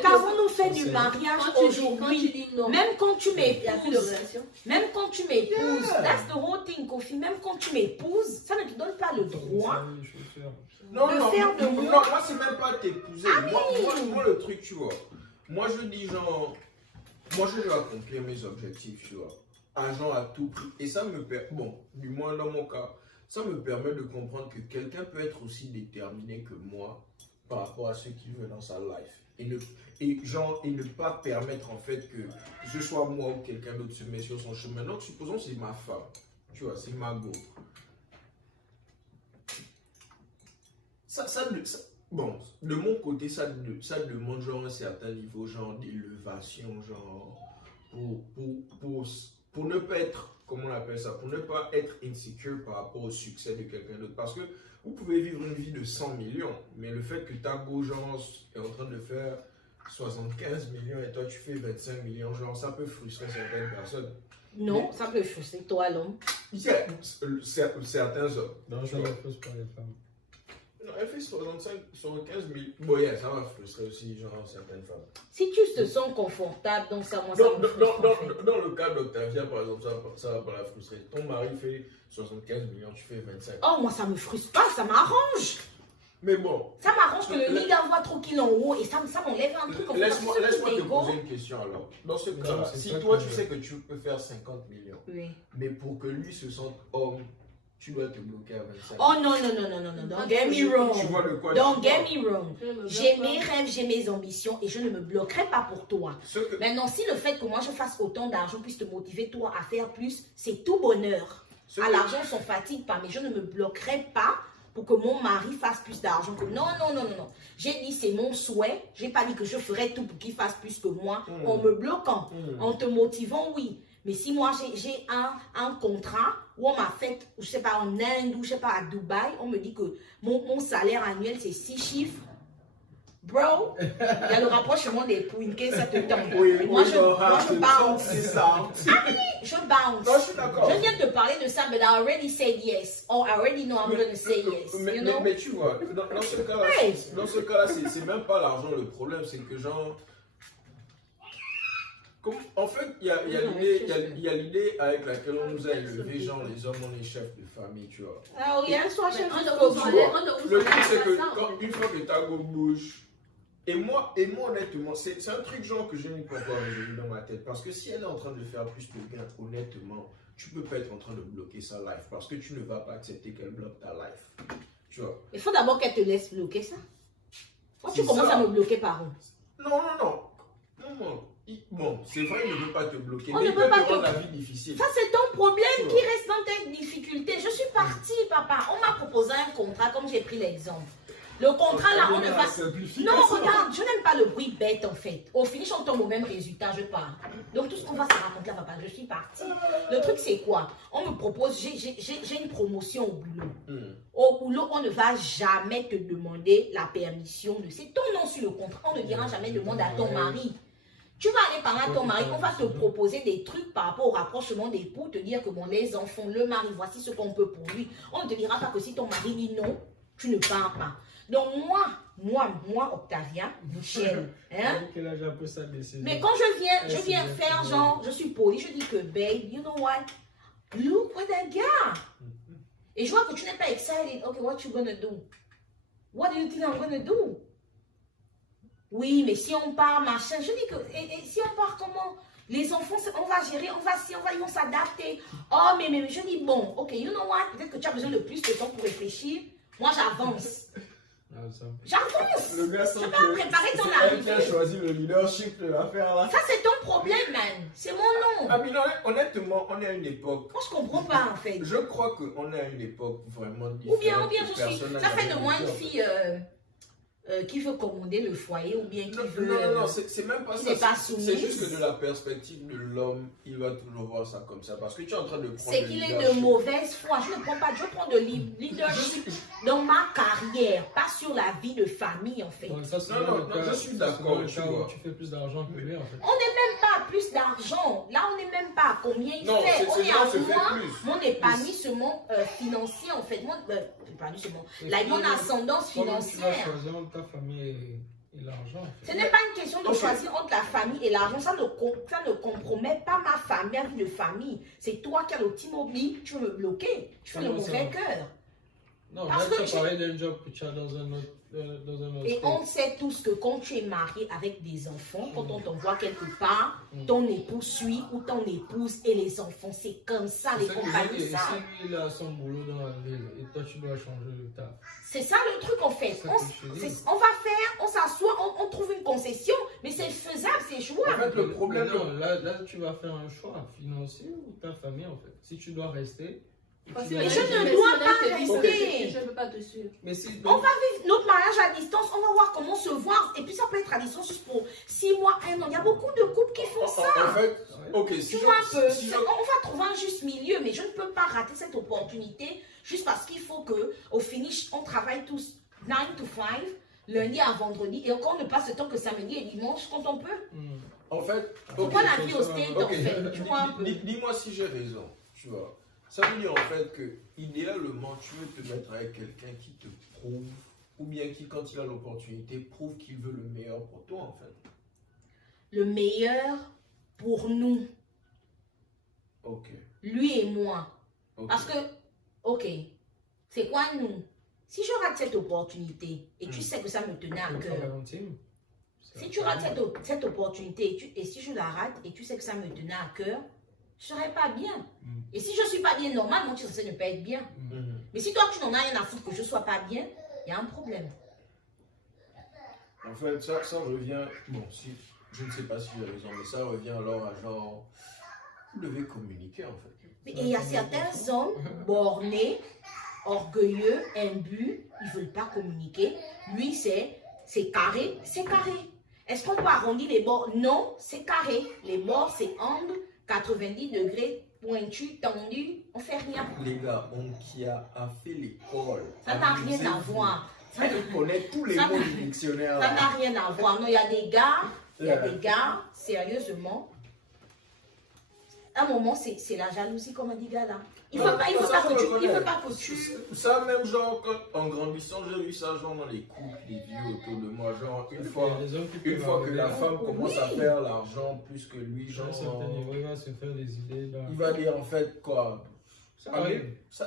qu'avons-nous fait du mariage Quand tu aujourd'hui? dis non, Même quand tu il n'y a plus de m'épouses, relation. même quand tu m'épouses, Yeah. that's the whole thing, Kofi. Même quand tu m'épouses, ça ne te donne pas le droit. Non, de non, faire de non, moi- non, moi, c'est même pas t'épouser. Moi, le truc, tu vois, moi, je dis genre, moi, je veux accomplir mes objectifs, tu vois, à tout prix. Et ça me permet, bon, du moins dans mon cas, ça me permet de comprendre que quelqu'un peut être aussi déterminé que moi par rapport à ce qu'il veut dans sa life. Et ne pas permettre en fait que ce soit moi ou quelqu'un d'autre se met sur son chemin. Donc, supposons que c'est ma femme, tu vois, c'est ma go. Bon, de mon côté, ça demande genre un certain niveau genre d'élevation, genre pour ne pas être, comment on appelle ça, pour ne pas être insecure par rapport au succès de quelqu'un d'autre. Parce que vous pouvez vivre une vie de 100 millions, mais le fait que ta go genre est en train de faire 75 millions et toi tu fais 25 millions, genre ça peut frustrer certaines personnes. Non, ça peut frustrer toi, l'homme. Yeah, certains hommes. Non, ça ne frustre pas les femmes. Non, elle fait 75 000. Bon, yeah, ça va frustrer aussi, genre, certaines femmes. Si tu te sens confortable, donc ça, moi, ça me frustre en fait. Dans le cas d'Octavia, par exemple, ça va pas la frustrer. Ton mari fait 75 millions, tu fais 25. Oh, moi, ça me frustre pas, ça m'arrange. Mais bon, Ça m'arrange que le nigga voit trop qu'il est en haut et ça m'enlève un truc comme ça. laisse-moi te Ego. poser une question alors. Dans ce Non, cas, c'est si pas toi que- tu sais que tu peux faire 50 millions, Oui. mais pour que lui se sente homme, tu dois te bloquer à 25. Oh non, non, non, non, non, non, don't get me wrong. Tu vois de quoi Don't je parle. get me wrong. J'ai mes rêves, j'ai mes ambitions et je ne me bloquerai pas pour toi. Ce que- Maintenant, si le fait que moi je fasse autant d'argent puisse te motiver toi à faire plus, c'est tout bonheur. ce À que- l'argent, on s'en fatigue pas, mais je ne me bloquerai pas pour que mon mari fasse plus d'argent que non, non, non, non, non. J'ai dit c'est mon souhait. J'ai pas dit que je ferais tout pour qu'il fasse plus que moi en me bloquant, en te motivant, oui. Mais si moi j'ai un contrat où on m'a fait, je sais pas, en Inde ou je sais pas, à Dubaï, on me dit que mon salaire annuel c'est 6 chiffres. Bro, il y a le rapprochement des poules, qu'est-ce que ça te tente? Oui, moi, je bounce. C'est ça. Je bounce. Non, je suis d'accord. Je viens de te parler de ça, but I already said yes. Or I already know I'm going to say yes. Mais tu vois, dans ce cas-là, c'est même pas l'argent le problème, c'est que genre... En fait, il y a l'idée avec laquelle on nous a élevés, genre les hommes, on est chefs de famille, tu vois. Ah oui, un soir, chef Le truc, c'est que une fois que ta go bouge, et moi honnêtement, c'est un truc genre que je n'ai pas encore résolu dans ma tête. Parce que si elle est en train de faire plus de gains, honnêtement, tu peux pas être en train de bloquer sa life. Parce que tu ne vas pas accepter qu'elle bloque ta life. Tu vois. Il faut d'abord qu'elle te laisse bloquer ça. Quand tu commences à me bloquer par où? Non. Bon, c'est vrai, il ne veut pas te bloquer, On mais ne il peut peut pas te rendre la vie difficile. Ça, c'est ton problème qui reste dans tes difficultés. Je suis partie, papa. On m'a proposé un contrat, comme j'ai pris l'exemple. Le contrat, là, on ne va... Non, regarde, je n'aime pas le bruit bête, en fait. Au finish, on tombe au même résultat, je pars. Donc, tout ce qu'on va se raconter là, papa, je suis partie. Le truc, c'est quoi? On me propose, j'ai une promotion au boulot. Au boulot, on ne va jamais te demander la permission. C'est ton nom sur le contrat. On ne dira jamais demande à ton mari. Tu vas aller parler à ton mari, on va te proposer des trucs par rapport au rapprochement d'époux, te dire que bon, les enfants, le mari, voici ce qu'on peut pour lui. On ne te dira pas que si ton mari dit non, tu ne pars pas. Donc moi, Octavia, Michel, hein? Mais quand je viens faire genre, je suis polie, je dis que babe, you know what? Look what I got. Et je vois que tu n'es pas excited. Okay, what you gonna do? What do you think I'm gonna do? Oui, mais si on part, machin, je dis que, et si on part comment? Les enfants, on va gérer, ils vont s'adapter. Oh, mais je dis, bon, ok, you know what? Peut-être que tu as besoin de plus de temps pour réfléchir. Moi, j'avance. J'avance. Le gars, je vais préparer ton arrivée. Qui a choisi le leadership de l'affaire là. Ça, c'est ton problème, man. C'est mon nom. Ah, mais non, honnêtement, on est à une époque. Moi, je comprends pas, en fait. Je crois qu'on est à une époque vraiment différente. Ou bien, ça fait de moi une fille... qui veut commander le foyer ou bien qui veut... Non, c'est même pas ça. C'est juste que de la perspective de l'homme, il va toujours voir ça comme ça. Parce que tu es en train de prendre... C'est qu'il est de mauvaise foi. Je ne prends pas... Je prends de leadership dans ma carrière, pas sur la vie de famille, en fait. Non, je suis d'accord. Tu fais plus d'argent que lui, en fait. On n'est même pas à plus d'argent. Là, on n'est même pas à combien il fait. On est à mon épanouissement financier, en fait. Mon ascendance financière. Ta famille et l'argent. En fait. Ce n'est pas une question de choisir entre la famille et l'argent. Ça ne compromet pas ma famille, ma vie de famille. C'est toi qui as le T-Mobile, tu veux me bloquer. Tu fais le mauvais cœur. Non, là, tu as parlé d'un job que tu as dans un autre et on sait tous que quand tu es marié avec des enfants, quand on t'envoie quelque part, ton époux suit ou ton épouse et les enfants. C'est comme ça, les compagnies. Si lui, il a son boulot dans la ville et toi, tu dois changer le taf. C'est ça le truc, en fait. On va faire, on s'assoit, on trouve une concession, mais c'est faisable, c'est jouable. En fait, le problème... Non, là, tu vas faire un choix financier ou ta famille, en fait. Si tu dois rester... Mais je ne dois pas rester. Je ne peux pas te suivre. Mais si, on va vivre notre mariage à distance, on va voir comment se voir. Et puis ça peut être à distance juste pour 6 mois, 1 an. Il y a beaucoup de couples qui font ça. En fait, ok, tu vois un peu, on va trouver un juste milieu, mais je ne peux pas rater cette opportunité juste parce qu'il faut que, au finish, on travaille tous 9 to 5, lundi à vendredi, et encore ne passe le temps que samedi et dimanche quand on peut. En fait, pourquoi la vie au state, en fait? Tu vois un peu. Dis-moi si j'ai raison, tu vois. Ça veut dire en fait que, idéalement, tu veux te mettre avec quelqu'un qui te prouve, ou bien qui, quand il a l'opportunité, prouve qu'il veut le meilleur pour toi, en fait. Le meilleur pour nous. Ok. Lui et moi. Okay. Parce que, ok, c'est quoi nous? Si je rate cette opportunité, et tu sais que ça me tenait à cœur. Si tu rates cette opportunité, et si je la rate, et tu sais que ça me tenait à cœur, je ne serais pas bien. Et si je ne suis pas bien, normalement, tu es censé ne pas être bien. Mais si toi, tu n'en as rien à foutre que je ne sois pas bien, il y a un problème. En fait, ça revient... Bon, si, je ne sais pas si j'ai raison, mais ça revient alors à genre... Vous devez communiquer, en fait. Et il y a certains hommes bornés orgueilleux, imbu, ils ne veulent pas communiquer. Lui, c'est carré, c'est carré. Est-ce qu'on peut arrondir les bords? Non, c'est carré. Les bords, c'est angle, 90 degrés, pointu, tendu, on fait rien. Les gars, qui a fait l'école. Ça n'a rien à voir. Elle connaît tous les mots du dictionnaire. Ça n'a rien à voir. Non, il y a des gars, sérieusement, à un moment, c'est la jalousie, comme on dit, gars là. Il ne faut pas que tu... Ça, même genre, en grandissant, j'ai eu ça genre dans les couples, les vieux autour de moi. Genre, une fois que la femme commence à faire l'argent plus que lui, genre. Il va se faire des idées. Là. Il va dire en fait quoi.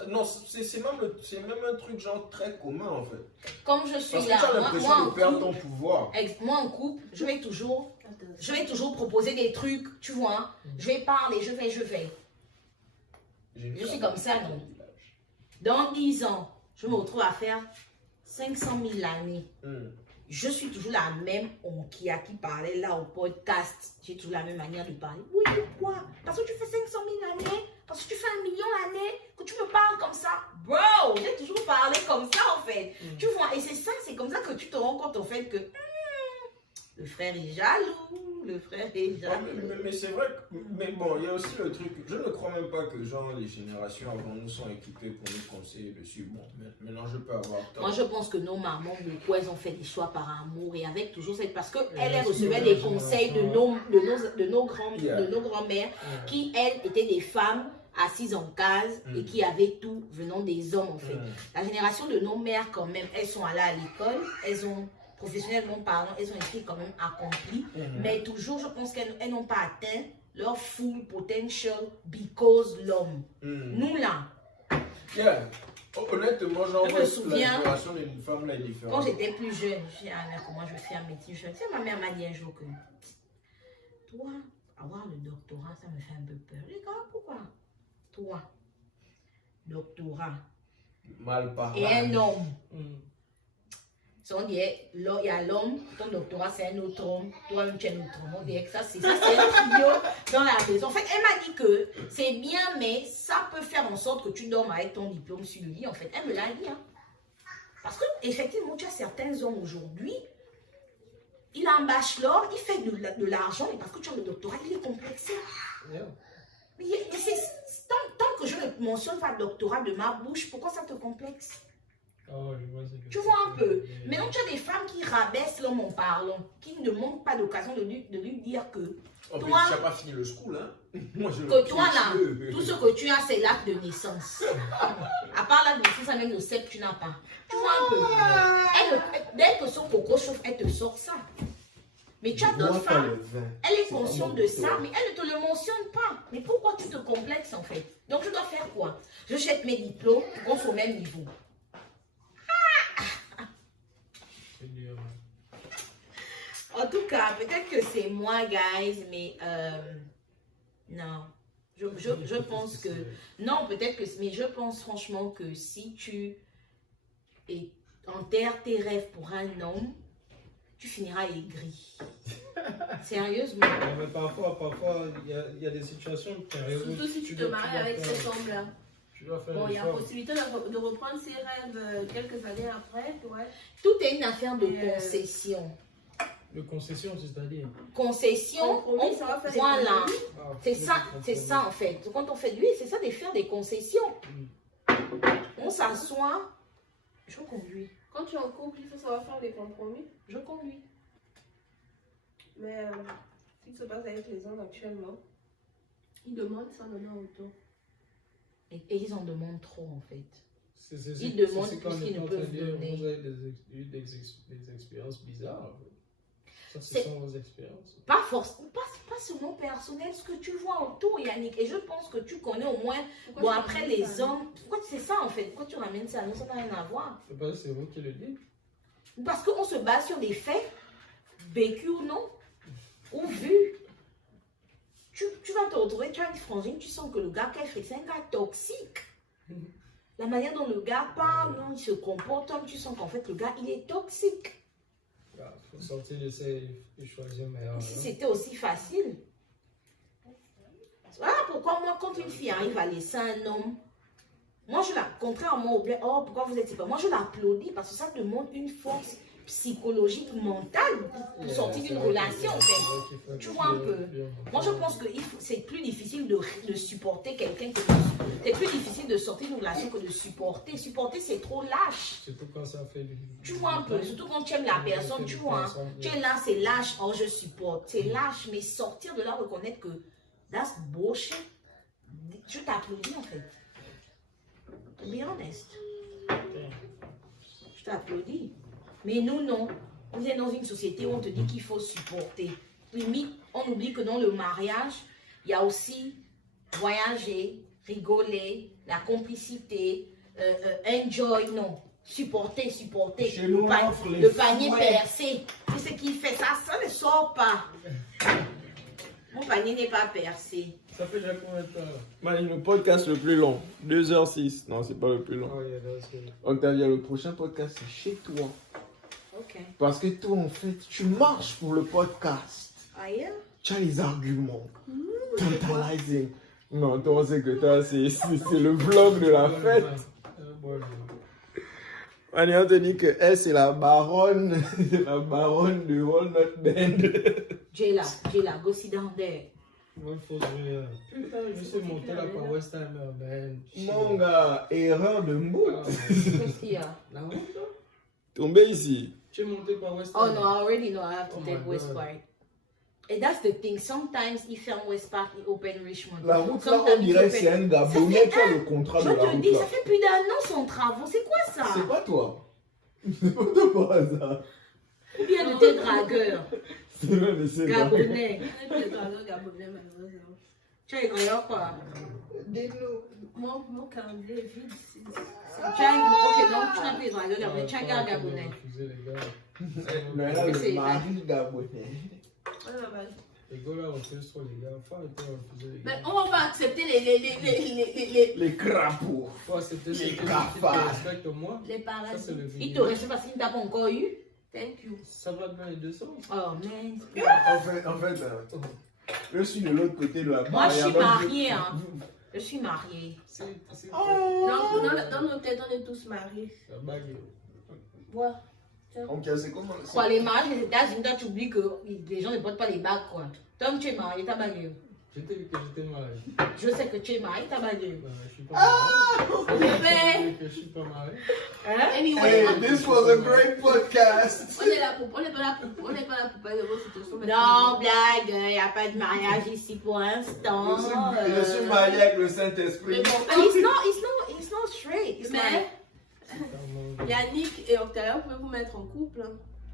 Non, c'est même un truc genre très commun en fait. Comme je suis Parce là, que tu as l'impression de perdre ton pouvoir. Moi en couple, je vais toujours proposer des trucs, tu vois. Je vais parler, je vais. Je suis comme ça, non. Dans 10 ans, je me retrouve à faire 500 000 l'année. Je suis toujours la même qui parlait là au podcast. J'ai toujours la même manière de parler. Oui, pourquoi? Parce que tu fais 500 000 l'année, parce que tu fais 1 million l'année, que tu me parles comme ça. Bro, j'ai toujours parlé comme ça en fait. Tu vois, et c'est comme ça que tu te rends compte en fait que le frère est jaloux. Mais c'est vrai, mais bon, il y a aussi le truc, je ne crois même pas que genre les générations avant nous sont équipées pour nous conseiller dessus. Bon, maintenant je peux avoir tort. Moi je pense que nos mamans, beaucoup, elles ont fait des choix par amour et avec toujours cette... Parce qu'elles recevaient des conseils de nos grands-mères qui, elles, étaient des femmes assises en case et qui avaient tout venant des hommes en fait. La génération de nos mères quand même, elles sont allées à l'école, elles ont... Professionnellement parlant, elles ont été quand même accomplies, mais toujours, je pense qu'elles n'ont pas atteint leur full potential because l'homme. Nous là. Honnêtement, genre, je me souviens, la génération d'une femme là est différente. Quand j'étais plus jeune, je dis, comment je vais faire un métier jeune. Tu sais, ma mère m'a dit un jour que, toi, avoir le doctorat, ça me fait un peu peur. Je dis, pourquoi? Toi, doctorat. Mal parlé. Et un homme. On dirait, il y a l'homme, ton doctorat c'est un autre homme, toi-même tu es un autre homme. On dirait que ça c'est un trio dans la maison. En fait, elle m'a dit que c'est bien, mais ça peut faire en sorte que tu dormes avec ton diplôme sur le lit. En fait, elle me l'a dit. Hein. Parce que, effectivement, tu as certains hommes aujourd'hui, il a un bachelor, il fait de l'argent, mais parce que tu as le doctorat, il est complexé. Mais tant que je ne mentionne pas le doctorat de ma bouche, pourquoi ça te complexe? Tu vois un peu. Maintenant, tu as des femmes qui rabaissent l'homme en parlant, qui ne manquent pas d'occasion de lui dire que toi, tu n'as pas fini le school, hein? Moi, que toi, là, tout ce que tu as, c'est l'acte de naissance. À part l'acte de naissance, avec le sexe, tu n'as pas. Tu vois un peu. Dès que son coco chauffe, elle te sort ça. Mais tu as d'autres femmes, elle est consciente de ça, mais elle ne te le mentionne pas. Mais pourquoi tu te complexes, en fait? Donc, je dois faire quoi? Je jette mes diplômes pour qu'on soit au même niveau. En tout cas, peut-être que c'est moi, guys, mais non. Je pense que... Non, peut-être que... Mais je pense franchement que si tu enterres tes rêves pour un homme, tu finiras aigri. Sérieusement. Mais parfois, il y a des situations qui arrivent. Surtout si tu te maries avec cet homme-là. Bon, il y a possibilité de reprendre ses rêves quelques années après. Ouais. Tout est une affaire de concession. De concession, c'est-à-dire concession, voilà. C'est ça en fait. Quand on fait lui, c'est ça de faire des concessions. On s'assoit, je conduis. Quand tu es en couple, il faut savoir faire des compromis. Je conduis. Mais ce qui se passe avec les hommes actuellement, ils demandent sans donner autant. Et ils en demandent trop en fait. Ils demandent plus qu'ils ne peuvent donner. Vous avez des expériences bizarres. Ça, ce sont vos expériences. Pas seulement personnel, ce que tu vois autour, Yannick. Et je pense que tu connais au moins. Bon, après les hommes. Pourquoi c'est ça en fait? Pourquoi tu ramènes ça? Non, ça n'a rien à voir. C'est vous qui le dites. Parce qu'on se base sur des faits, vécus ou non, ou vus. Tu vas te retrouver, tu as une frangine, tu sens que le gars qu'elle fait, c'est un gars toxique. La manière dont le gars parle, non, il se comporte, tu sens qu'en fait le gars, il est toxique. Il faut sortir de ça et choisir meilleur. Si c'était aussi facile. Voilà pourquoi moi, quand une fille arrive à laisser un homme Moi, contrairement au bien, oh, pourquoi vous êtes séparés? Moi, je l'applaudis parce que ça demande une force psychologique, mentale pour sortir d'une relation, en fait. Tu vois un peu. Moi, je pense que c'est plus difficile de supporter quelqu'un que c'est plus difficile de sortir d'une relation que de supporter. Supporter, c'est trop lâche. Surtout quand ça fait du... Tu vois un peu, surtout quand tu aimes la personne, tu vois. Hein, tu es là, c'est lâche, oh, je supporte. C'est lâche, mais sortir de là, reconnaître que that's bullshit. Je t'applaudis, en fait. To be honest. Je t'applaudis. Mais nous, non. Vous êtes dans une société où on te dit qu'il faut supporter. Limite, on oublie que dans le mariage, il y a aussi voyager, rigoler, la complicité, enjoy, non. Supporter. Le panier percé. C'est ce qui fait ça, ça ne sort pas. Mon panier n'est pas percé. Ça fait déjà combien de temps? Le podcast le plus long, 2h06. Non, c'est pas le plus long. Oh, yeah, that's it. Octavia, le prochain podcast, c'est chez toi. Ok. Parce que toi, en fait, tu marches pour le podcast. Ah, yeah? Tu as les arguments. Tantalizing. Non, toi, c'est que toi, c'est le vlog de la fête. Mania te dit que elle, c'est la baronne de Walnut Bend. Jayla, go sit down there. Moi, il faut jouer. Putain, je suis monté là par West Ham, man. Mon gars, erreur de mood. Qu'est-ce qu'il y a? La honte, là? Tombé ici. Tu es monté par West Oh Ham. no, I already know I have to Oh take my West God. Park. And that's the thing. Sometimes he ferme West Park, he open Richmond. La route, là, Sometimes on he dirait open- c'est un Gabonais qui a le contrat Je de la te route. dis, là. ça fait plus d'un an son travaux. C'est quoi ça? C'est pas toi. C'est pas toi par hasard. Ou bien de tes dragueurs C'est l'un de ces gars. gabonais. On est plus de dragueurs gabonais, malheureusement. Tu as les dragueurs quoi? Mon calendrier est vide. Tu as ok, donc tu n'as plus les dragueurs gabonais. Tu as un gars gabonais. Le C'est- mari gabonais. Ouais, ouais, ouais. Les gars là, on fait sur les gars. Faut arrêter de refuser les Mais gars. on va pas accepter les Les crapauds. Faut accepter Les ceux qui te cafards. respectent moi. Ça, paradis. c'est le Il te vidéo. respecte parce qu'il ne t'a pas encore eu. Thank you. Ça va dans les deux sens. Oh man. En fait, je suis de l'autre côté de la barre. Moi je suis donc mariée. Hein. Je suis mariée. C'est Dans nos têtes, on est tous mariés. la bague. Ouais. Ok, c'est comment Quoi, les mariages des États-Unis, toi tu oublies que les gens ne portent pas les bagues quoi. Tom, tu es marié, t'as bagué. Je t'ai dit que j'étais marié. Je sais que tu es marié, t'as bagué. Je suis pas marié. Bébé. Je suis pas marié. Hein? Anyway, Hey, this was a great podcast. on n'est pas là pour parler de vos situations. Non, blague, il n'y a pas de mariage ici pour l'instant. Je suis marié avec le Saint-Esprit. Mais bon, It's not straight. It's mais like, Yannick et Octavia, vous pouvez vous mettre en couple. Hein.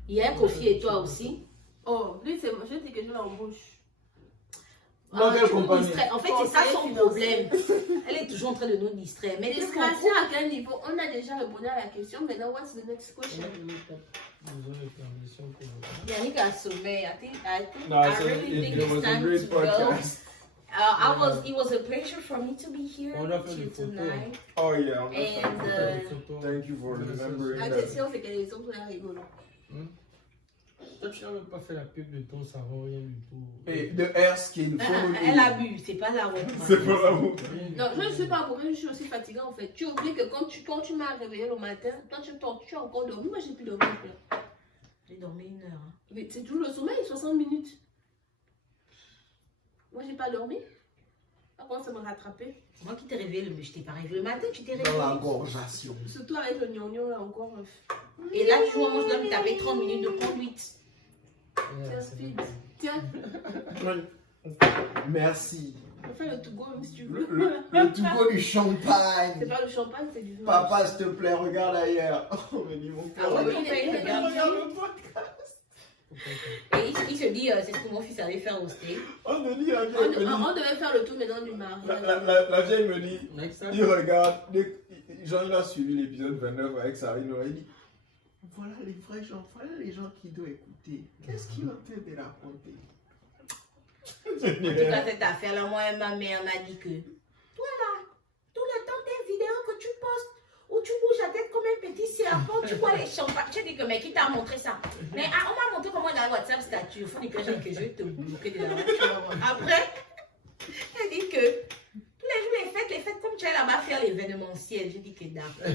hier, Kofi et toi aussi. Oh, lui, c'est moi, je dis que je l'embauche. Dans quelle tu nous compagnie? distrais. En fait, c'est ça son problème. Elle est toujours en train de nous distraire. Mais qu'est-ce qu'on Discrétion à quel niveau? On a déjà répondu à la question, maintenant, what's the next question? Désolé, permission pour Yannick a sommeil. I think No, I it's really think it it's was a time great to go. podcast. It was a pleasure for me to be here On a with fait you des photos. tonight. Oh yeah. And Thank you for remembering that. Attention, c'est qu'elle est sur la rigolo. Toi, tu n'as même pas fait la pub de ton savon, rien du tout. Et de Airskin, elle a bu, c'est pas la route. C'est pas la route. Non, je ne suis pas pour je suis aussi fatiguée en fait. Tu oublies que quand tu m'as réveillé le matin, toi tu as encore dormi, moi j'ai pu dormir. J'ai dormi 1 heure. Hein. Mais c'est toujours le sommeil, 60 minutes. Moi j'ai pas dormi. Par contre, ça m'a rattrapé. C'est moi qui t'ai réveillé, je t'ai pas réveillé le matin, tu t'es Dans réveillé. la gorgeation. Surtout avec le gnognon là encore. Et là, tu vois, moi je dois me taper 30 minutes de conduite. Yeah, c'est Tiens, bon. tiens, Merci. on fait le to go même si tu veux. Le to-go du C'est champagne. pas le champagne, c'est du vin. Papa, s'il te plaît, regarde ailleurs. Oh, mais dis mon Ah cœur. ouais, il est- il est- Regarde le podcast. Et il se dit, c'est ce que mon fils allait faire au steak. On me dit, la On, vieille me dit, on devait faire le tour maintenant du mari. la vieille me dit, Next time. il regarde, Jean il a suivi l'épisode 29 avec Sarine, il dit, voilà les vrais gens, voilà les gens qui doivent écouter. Qu'est-ce qu'il va faire de raconter? En tout cas, cette affaire-là, moi, ma mère m'a dit que toi là, tout le temps tes vidéos que tu postes, où tu bouges la tête comme un petit serpent, tu vois les champagnes. J'ai dit que, mais qui t'a montré ça? Mais on m'a montré comment dans le WhatsApp statut. Il faut dire que j'ai dit que je vais te bloquer de la voiture. Après, j'ai dit que tous les jours, les fêtes, comme tu es là-bas faire l'événementiel. ciel. J'ai dit que d'accord.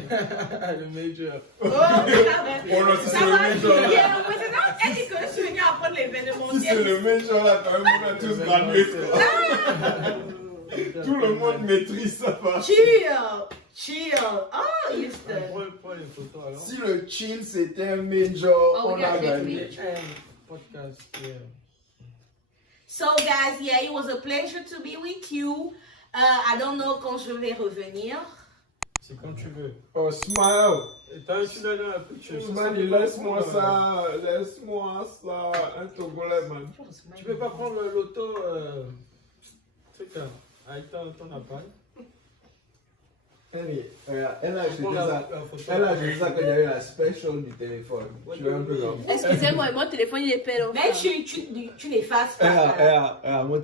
Le major. Oh non, si c'est le major là. Elle dit que je suis venue apprendre l'événementiel. Si c'est le major là, quand même, on a tous gradué. Tout le monde maîtrise ça. Chill. Oh, Houston. Prends les photos alors. Si le chill c'était un major, Oh, on a gagné. Podcast, yeah. So guys, yeah, it was a pleasure to be with you. I don't know quand je vais revenir. C'est quand tu veux. Oh, smile. T'as un tunnel dans la picture. Smile, laisse-moi ça. Laisse-moi ça. Un Togolais, man. Tu peux pas prendre l'auto. Truc là. Avec ton appareil. Elle a acheté ça quand il y avait la special du téléphone. Tu veux un peu comme. Excusez-moi, mon téléphone il est père. Mais tu l'effaces pas. Mon